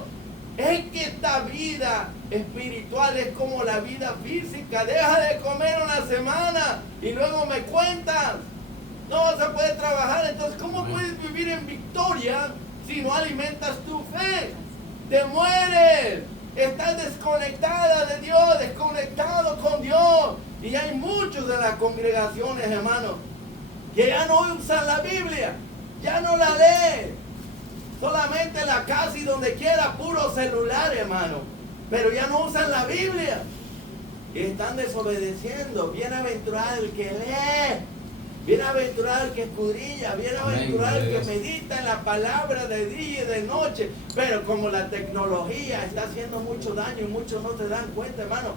Es que esta vida espiritual es como la vida física. Deja de comer una semana y luego me cuentas. No se puede trabajar, entonces ¿cómo puedes vivir en victoria si no alimentas tu fe? Te mueres, estás desconectada de Dios, desconectado con Dios. Y hay muchos de las congregaciones, hermanos, que ya no usan la Biblia, ya no la leen. Solamente en la casa y donde quiera, puro celular, hermano. Pero ya no usan la Biblia. Y están desobedeciendo. Bienaventurado el que lee. Bienaventurado el que escudriña. Bienaventurado el que medita en la palabra de día y de noche. Pero como la tecnología está haciendo mucho daño y muchos no se dan cuenta, hermano.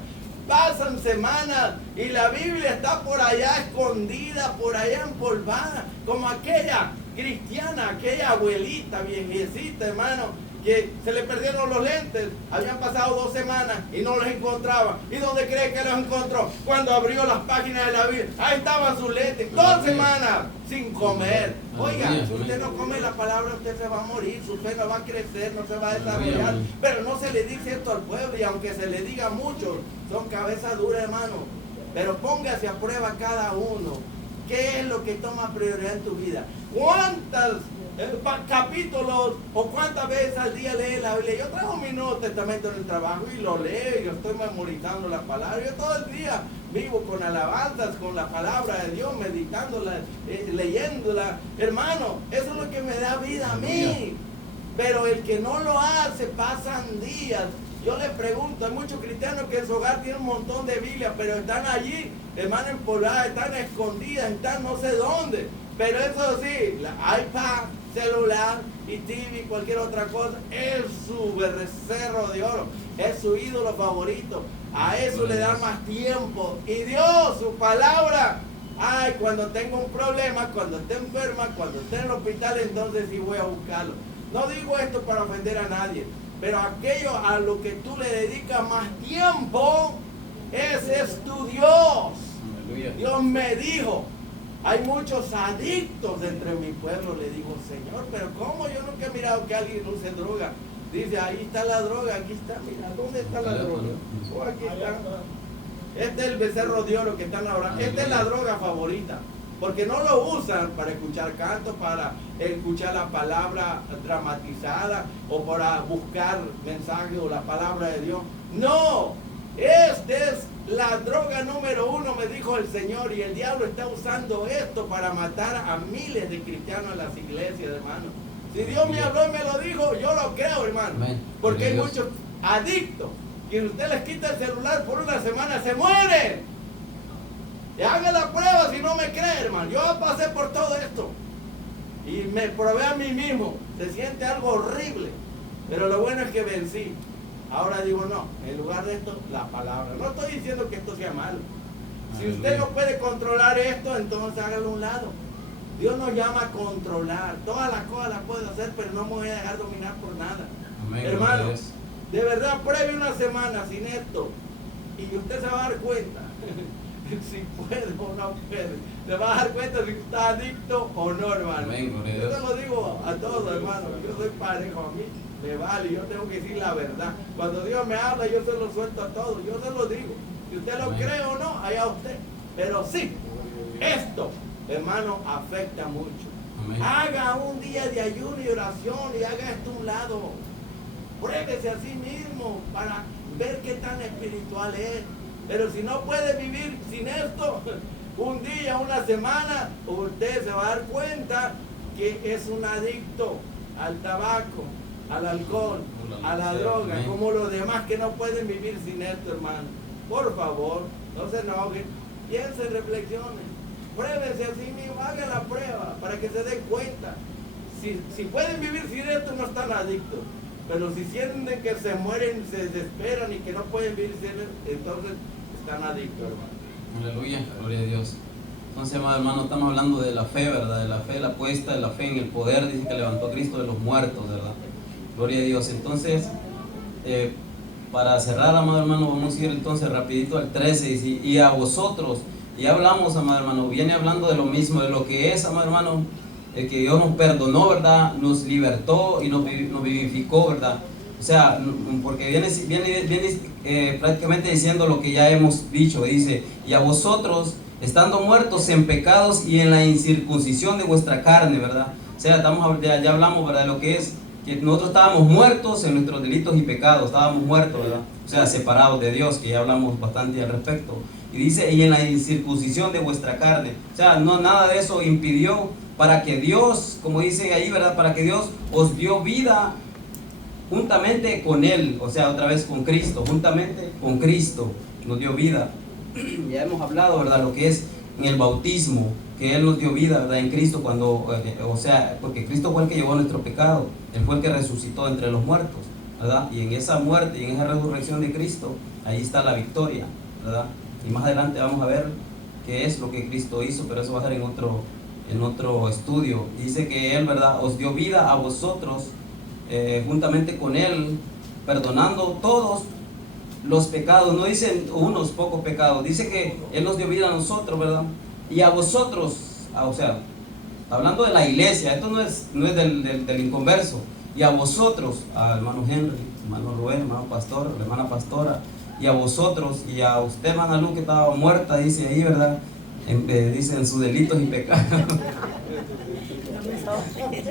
Pasan semanas y la Biblia está por allá escondida, por allá empolvada, como aquella cristiana, aquella abuelita viejecita, hermano, que se le perdieron los lentes. Habían pasado 2 semanas y no los encontraba. ¿Y dónde cree que los encontró? Cuando abrió las páginas de la Biblia, ahí estaban sus lentes. 2 semanas sin comer. Oiga, si usted no come la palabra, usted se va a morir, su fe no va a crecer, no se va a desarrollar. Pero no se le dice esto al pueblo, y aunque se le diga mucho, son cabezas duras, hermano. Pero póngase a prueba cada uno. ¿Qué es lo que toma prioridad en tu vida? ¿Cuántos capítulos o cuántas veces al día lees la Biblia? Yo traigo mi Nuevo Testamento en el trabajo y lo leo, y yo estoy memorizando la palabra. Yo todo el día vivo con alabanzas, con la palabra de Dios, meditándola, leyéndola. Hermano, eso es lo que me da vida a mí. Pero el que no lo hace, pasan días Yo le pregunto, hay muchos cristianos que en su hogar tienen un montón de Biblias, pero están allí, hermano, empolvadas, están escondidas, están no sé dónde. Pero eso sí, la iPad, celular y TV, cualquier otra cosa, es su becerro de oro, es su ídolo favorito. A eso le da más tiempo. Y Dios, su palabra, ay, cuando tengo un problema, cuando esté enferma, cuando esté en el hospital, entonces sí voy a buscarlo. No digo esto para ofender a nadie, pero aquello a lo que tú le dedicas más tiempo, ese es tu Dios. Aleluya. Dios me dijo, hay muchos adictos entre mi pueblo. Le digo, Señor, pero ¿cómo? Yo nunca he mirado que alguien use droga. Dice, ahí está la droga, aquí está, mira, ¿dónde está la droga? Oh, aquí está. Este es el becerro de oro que están ahora. Esta es la droga favorita. Porque no lo usan para escuchar cantos, para escuchar la palabra dramatizada o para buscar mensajes o la palabra de Dios. No, esta es la droga número 1, me dijo el Señor, y el diablo está usando esto para matar a miles de cristianos en las iglesias, hermano. Si Dios me habló y me lo dijo, yo lo creo, hermano. Amén. Porque hay Dios. muchos adictos que si usted les quita el celular por una semana, se mueren. Y haga la prueba si no me cree, hermano. Yo pasé por todo esto y me probé a mí mismo. Se siente algo horrible, pero lo bueno es que vencí. Ahora digo, no, en lugar de esto, la palabra. No estoy diciendo que esto sea malo. Si usted no puede controlar esto, entonces hágalo a un lado. Dios nos llama a controlar. Todas las cosas las puedo hacer, pero no me voy a dejar dominar por nada. Amén. Hermano, Dios. de verdad, pruebe una semana sin esto y usted se va a dar cuenta si puede o no puede. Se va a dar cuenta si está adicto o no, hermano. Amén, gloria a Yo Dios. te lo digo a todos, hermano. Yo soy parejo, a mí me vale, yo tengo que decir la verdad. Cuando Dios me habla, yo se lo suelto a todos. Yo se lo digo. Si usted lo Amén. cree o no, allá usted. Pero sí, esto, hermano, afecta mucho. Amén. Haga un día de ayuno y oración y haga esto a un lado. Pruébese a sí mismo para ver qué tan espiritual es. Pero si no puede vivir sin esto, un día, una semana, usted se va a dar cuenta que es un adicto al tabaco, al alcohol, a la droga, Amén. como los demás que no pueden vivir sin esto, hermano. Por favor, no se enojen, piensen, reflexionen, pruébense a sí mismo, hagan la prueba para que se den cuenta. Si pueden vivir sin esto, no están adictos. Pero si sienten que se mueren, se desesperan y que no pueden vivir sin esto, entonces están adictos, hermano. Aleluya, gloria a Dios. Entonces, amado hermano, estamos hablando de la fe, ¿verdad? De la fe, la puesta, de la fe en el poder, dice que levantó a Cristo de los muertos, ¿verdad? Gloria a Dios. Entonces, para cerrar, amado hermano, vamos a ir entonces rapidito al 13, dice, y a vosotros, y hablamos, amado hermano, viene hablando de lo mismo, de lo que es, amado hermano, que Dios nos perdonó, ¿verdad? Nos libertó y nos vivificó, ¿verdad? O sea, porque viene prácticamente diciendo lo que ya hemos dicho, dice, y a vosotros, estando muertos en pecados y en la incircuncisión de vuestra carne, ¿verdad? O sea, ya hablamos, ¿verdad? De lo que es, que nosotros estábamos muertos en nuestros delitos y pecados, estábamos muertos, ¿verdad? O sea, separados de Dios, que ya hablamos bastante al respecto. Y dice, y en la incircuncisión de vuestra carne. O sea, no, nada de eso impidió para que Dios, como dice ahí, ¿verdad? Para que Dios os dio vida juntamente con Él, o sea, otra vez con Cristo, juntamente con Cristo nos dio vida. Ya hemos hablado, ¿verdad? Lo que es en el bautismo, que Él nos dio vida, ¿verdad? En Cristo cuando, o sea, porque Cristo fue el que llevó nuestro pecado, Él fue el que resucitó entre los muertos, ¿verdad? Y en esa muerte y en esa resurrección de Cristo, ahí está la victoria, ¿verdad? Y más adelante vamos a ver qué es lo que Cristo hizo, pero eso va a ser en otro estudio. Dice que Él, ¿verdad? Os dio vida a vosotros, juntamente con Él, perdonando todos los pecados, no dicen unos pocos pecados, dice que Él nos dio vida a nosotros, ¿verdad? Y a vosotros, o sea, hablando de la iglesia, esto no es del inconverso, y a vosotros, a hermano Henry, hermano Rubén, hermano pastor, hermana pastora, y a vosotros, y a usted, hermana Luz, que estaba muerta, dice ahí, ¿verdad? Dice en sus delitos y pecados.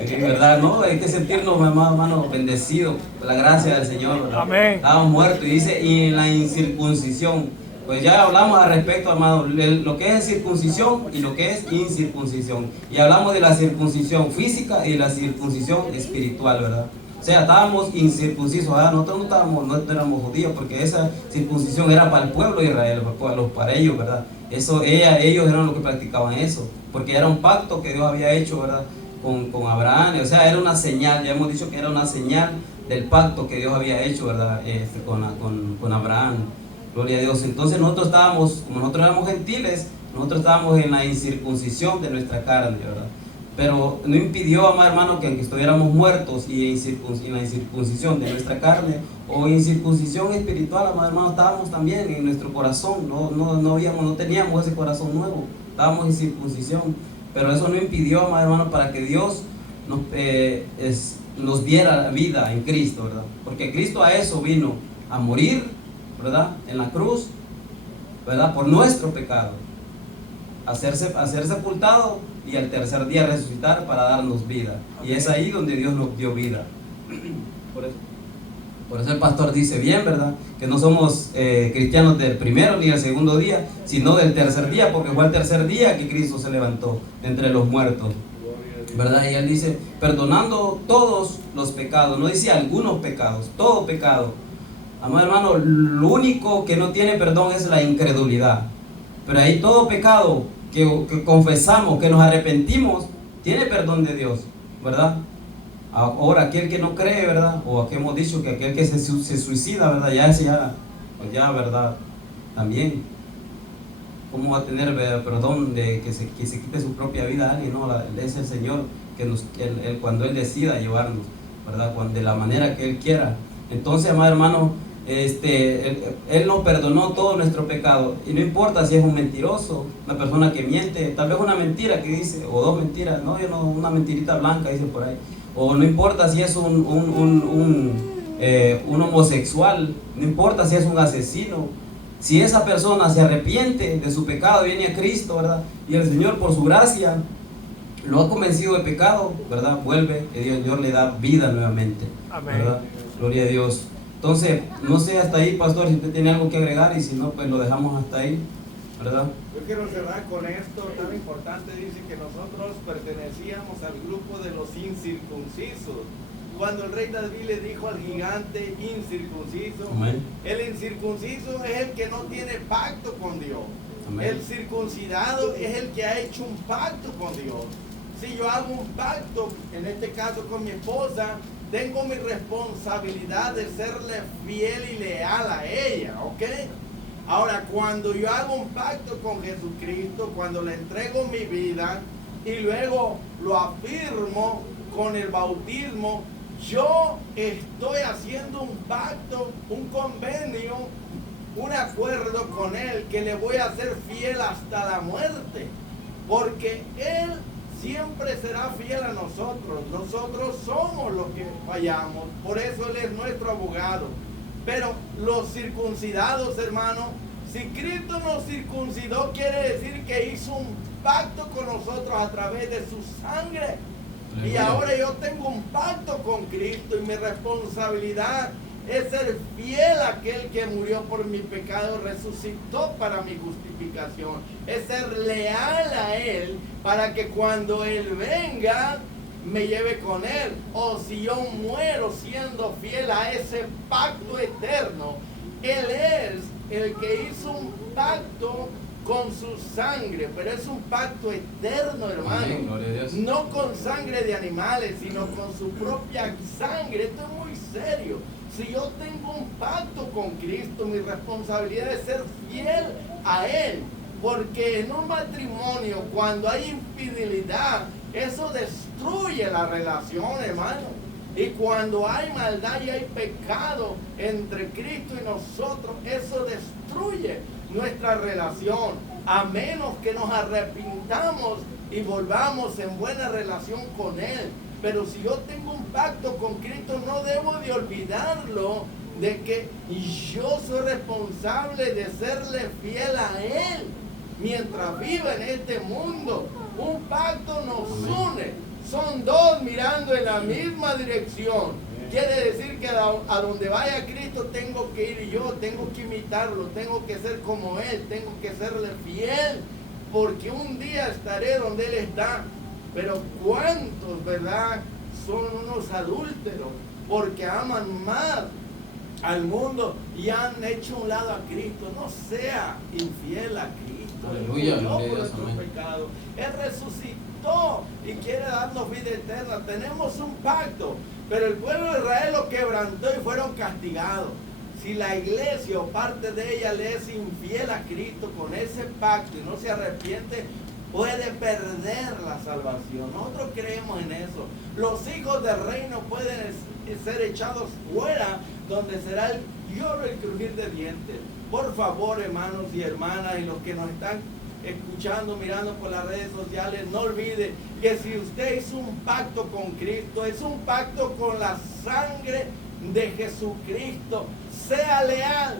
Sí, ¿verdad? ¿No? Hay que sentirnos, hermano, bendecidos por la gracia del Señor, ¿verdad? Amén. Estábamos muertos, y dice, y en la incircuncisión. Pues ya hablamos al respecto, amado, lo que es circuncisión y lo que es incircuncisión. Y hablamos de la circuncisión física y de la circuncisión espiritual, ¿verdad? O O sea, estábamos incircuncisos, ¿verdad? Nosotros no éramos judíos, porque esa circuncisión era para el pueblo de Israel, para ellos, ¿verdad? Ellos eran los que practicaban eso, porque era un pacto que Dios había hecho, ¿verdad? Con Abraham, o sea, era una señal, ya hemos dicho que era una señal del pacto que Dios había hecho, ¿verdad? Con Abraham, gloria a Dios. Entonces nosotros estábamos, como nosotros éramos gentiles, nosotros estábamos en la incircuncisión de nuestra carne, ¿verdad? Pero no impidió, amado hermano, que aunque estuviéramos muertos y en la incircuncisión de nuestra carne o incircuncisión espiritual, amado hermano, estábamos también en nuestro corazón, no teníamos ese corazón nuevo, estábamos en circuncisión, pero eso no impidió, amado hermano, para que Dios nos diera la vida en Cristo, ¿verdad? Porque Cristo a eso vino, a morir, ¿verdad? En la cruz, ¿verdad? Por nuestro pecado, a ser sepultado y al tercer día resucitar para darnos vida. Y es ahí donde Dios nos dio vida. Por eso el pastor dice bien, ¿verdad? Que no somos cristianos del primero ni del segundo día, sino del tercer día, porque fue el tercer día que Cristo se levantó entre los muertos, ¿verdad? Y él dice, perdonando todos los pecados, no dice algunos pecados, todo pecado. Amado hermano, lo único que no tiene perdón es la incredulidad. Pero ahí todo pecado que confesamos, que nos arrepentimos, tiene perdón de Dios, ¿verdad? Ahora aquel que no cree, ¿verdad? O aquí hemos dicho que aquel que se suicida, ¿verdad? Ya, ¿verdad? También, ¿cómo va a tener, ¿verdad, perdón de que se quite su propia vida alguien? No, es el Señor que cuando Él decida llevarnos, ¿verdad? De la manera que Él quiera. Entonces, amado hermano, Él nos perdonó todo nuestro pecado, y no importa si es un mentiroso, una persona que miente, tal vez una mentira que dice, o dos mentiras, una mentirita blanca dice por ahí, o no importa si es un homosexual, no importa si es un asesino, si esa persona se arrepiente de su pecado, viene a Cristo, ¿verdad? Y el Señor por su gracia lo ha convencido de pecado, ¿verdad? Vuelve, que Dios le da vida nuevamente, ¿verdad? Gloria a Dios. Entonces, no sé hasta ahí, pastor, si usted tiene algo que agregar, y si no, pues lo dejamos hasta ahí, ¿verdad? Yo quiero cerrar con esto tan importante. Dice que nosotros pertenecíamos al grupo de los incircuncisos. Cuando el rey David le dijo al gigante incircunciso, amén, el incircunciso es el que no tiene pacto con Dios. Amén. El circuncidado es el que ha hecho un pacto con Dios. Si yo hago un pacto, en este caso con mi esposa, tengo mi responsabilidad de serle fiel y leal a ella, ¿ok? Ahora, cuando yo hago un pacto con Jesucristo, cuando le entrego mi vida y luego lo afirmo con el bautismo, yo estoy haciendo un pacto, un convenio, un acuerdo con Él, que le voy a ser fiel hasta la muerte, porque Él siempre será fiel a nosotros. Nosotros somos los que fallamos, por eso Él es nuestro abogado. Pero los circuncidados, hermanos, si Cristo nos circuncidó, quiere decir que hizo un pacto con nosotros a través de su sangre. Y ahora yo tengo un pacto con Cristo, y mi responsabilidad es ser fiel a aquel que murió por mi pecado, resucitó para mi justificación. Es ser leal a Él para que cuando Él venga me lleve con Él. O si yo muero siendo fiel a ese pacto eterno, Él es el que hizo un pacto con su sangre, pero es un pacto eterno, hermano. Amén, no con sangre de animales, sino con su propia sangre. Esto es muy serio. Si yo tengo un pacto con Cristo, mi responsabilidad es ser fiel a Él, porque en un matrimonio, cuando hay infidelidad, eso destruye la relación, hermano. Y cuando hay maldad y hay pecado entre Cristo y nosotros, eso destruye nuestra relación, a menos que nos arrepintamos y volvamos en buena relación con Él. Pero si yo tengo un pacto con Cristo, no debo de olvidarlo, de que yo soy responsable de serle fiel a Él mientras viva en este mundo. Un pacto nos une, son dos mirando en la misma dirección. Quiere decir que a donde vaya Cristo tengo que ir yo, tengo que imitarlo, tengo que ser como Él, tengo que serle fiel, porque un día estaré donde Él está. Pero ¿cuántos, verdad, son unos adúlteros? porque aman más al mundo y han hecho un lado a Cristo. No sea infiel a Cristo. Aleluya, Él murió gloria a por Dios, nuestros amén. pecados. Él resucitó y quiere darnos vida eterna. Tenemos un pacto, pero el pueblo de Israel lo quebrantó y fueron castigados. Si la iglesia o parte de ella le es infiel a Cristo con ese pacto y no se arrepiente, puede perder la salvación. Nosotros creemos en eso. Los hijos del reino pueden ser echados fuera, donde será el lloro y el crujir de dientes. Por favor, hermanos y hermanas, y los que nos están escuchando, mirando por las redes sociales, no olvide que si usted hizo un pacto con Cristo, es un pacto con la sangre de Jesucristo. Sea leal,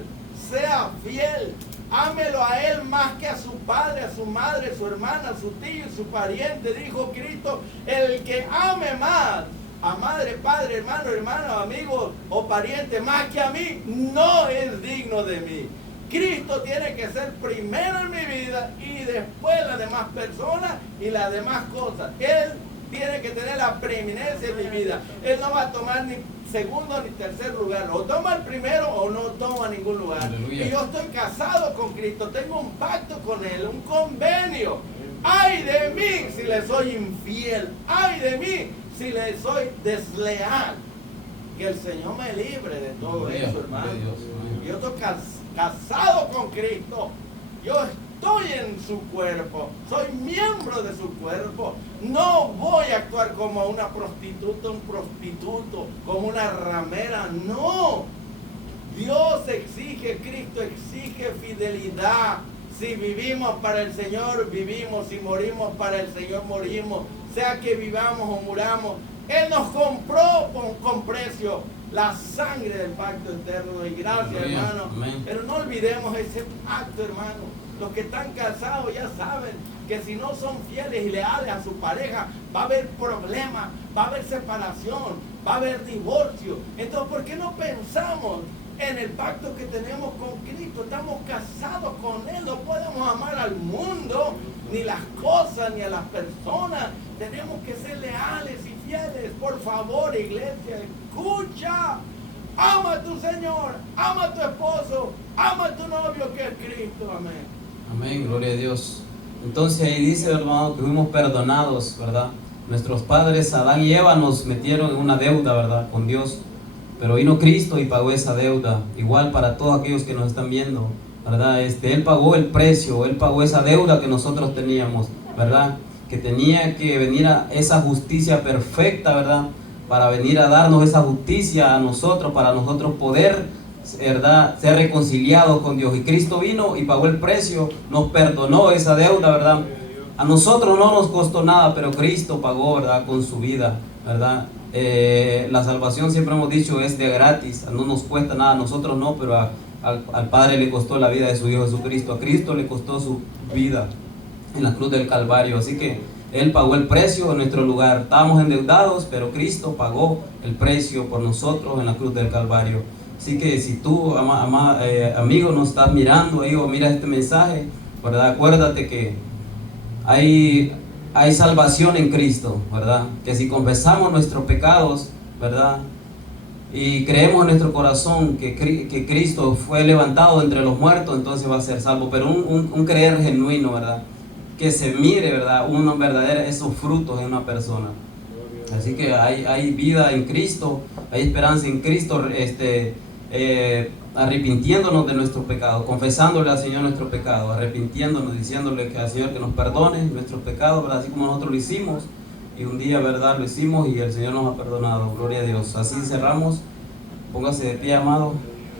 sea fiel, ámelo a Él más que a su padre, a su madre, a su hermana, a su tío y su pariente. Dijo Cristo, el que ame más a madre, padre, hermano, hermano, amigo o pariente más que a mí, no es digno de mí. Cristo tiene que ser primero en mi vida y después las demás personas y las demás cosas. Él tiene que tener la preeminencia en mi vida. Él no va a tomar ni segundo ni tercer lugar. O toma el primero o no toma ningún lugar. Aleluya. Y yo estoy casado con Cristo. Tengo un pacto con Él, un convenio. ¡Ay de mí si le soy infiel! ¡Ay de mí si le soy desleal! Que el Señor me libre de todo Aleluya, eso, hermano. gloria a Dios, amén. Yo estoy casado con Cristo. Yo estoy en su cuerpo. Soy miembro de su cuerpo. No voy a actuar como una prostituta, un prostituto, como una ramera. No. Dios exige, Cristo exige fidelidad. Si vivimos para el Señor, vivimos. Si morimos para el Señor, morimos. Sea que vivamos o muramos. Él nos compró con precio la sangre del pacto eterno. Y gracias, Aleluya, hermano. amén. Pero no olvidemos ese pacto, hermano. Los que están casados ya saben que si no son fieles y leales a su pareja, va a haber problemas, va a haber separación, va a haber divorcio. Entonces, ¿por qué no pensamos en el pacto que tenemos con Cristo? Estamos casados con Él, no podemos amar al mundo, ni las cosas, ni a las personas. Tenemos que ser leales y fieles. Por favor, iglesia, escucha. Ama a tu Señor, ama a tu esposo, ama a tu novio que es Cristo. Amén. Amén, gloria a Dios. Entonces ahí dice, hermano, que fuimos perdonados, ¿verdad? Nuestros padres Adán y Eva nos metieron en una deuda, ¿verdad? Con Dios. Pero vino Cristo y pagó esa deuda. Igual para todos aquellos que nos están viendo, ¿verdad? Él pagó el precio, Él pagó esa deuda que nosotros teníamos, ¿verdad? Que tenía que venir a esa justicia perfecta, ¿verdad? Para venir a darnos esa justicia a nosotros, para nosotros poder, ¿verdad?, ser reconciliados con Dios. Y Cristo vino y pagó el precio, nos perdonó esa deuda, ¿verdad? A nosotros no nos costó nada, pero Cristo pagó, ¿verdad?, con su vida, ¿verdad? La salvación, siempre hemos dicho, es de gratis, no nos cuesta nada, a nosotros no, pero al Padre le costó la vida de su Hijo Jesucristo. A Cristo le costó su vida en la cruz del Calvario. Así que Él pagó el precio en nuestro lugar. Estábamos endeudados, pero Cristo pagó el precio por nosotros en la cruz del Calvario. Así que si tú, amigo, nos estás mirando ahí o miras este mensaje, ¿verdad?, acuérdate que hay salvación en Cristo, ¿verdad? Que si confesamos nuestros pecados, ¿verdad?, y creemos en nuestro corazón que Cristo fue levantado entre los muertos, entonces va a ser salvo. Pero un creer genuino, ¿verdad?, que se mire, ¿verdad?, esos frutos en una persona. Así que hay vida en Cristo, hay esperanza en Cristo, arrepintiéndonos de nuestros pecados, confesándole al Señor nuestros pecados, arrepintiéndonos, diciéndole al Señor que nos perdone nuestros pecados, ¿verdad?, así como nosotros lo hicimos. Y un día, ¿verdad?, lo hicimos y el Señor nos ha perdonado. Gloria a Dios. Así cerramos. Póngase de pie, amado.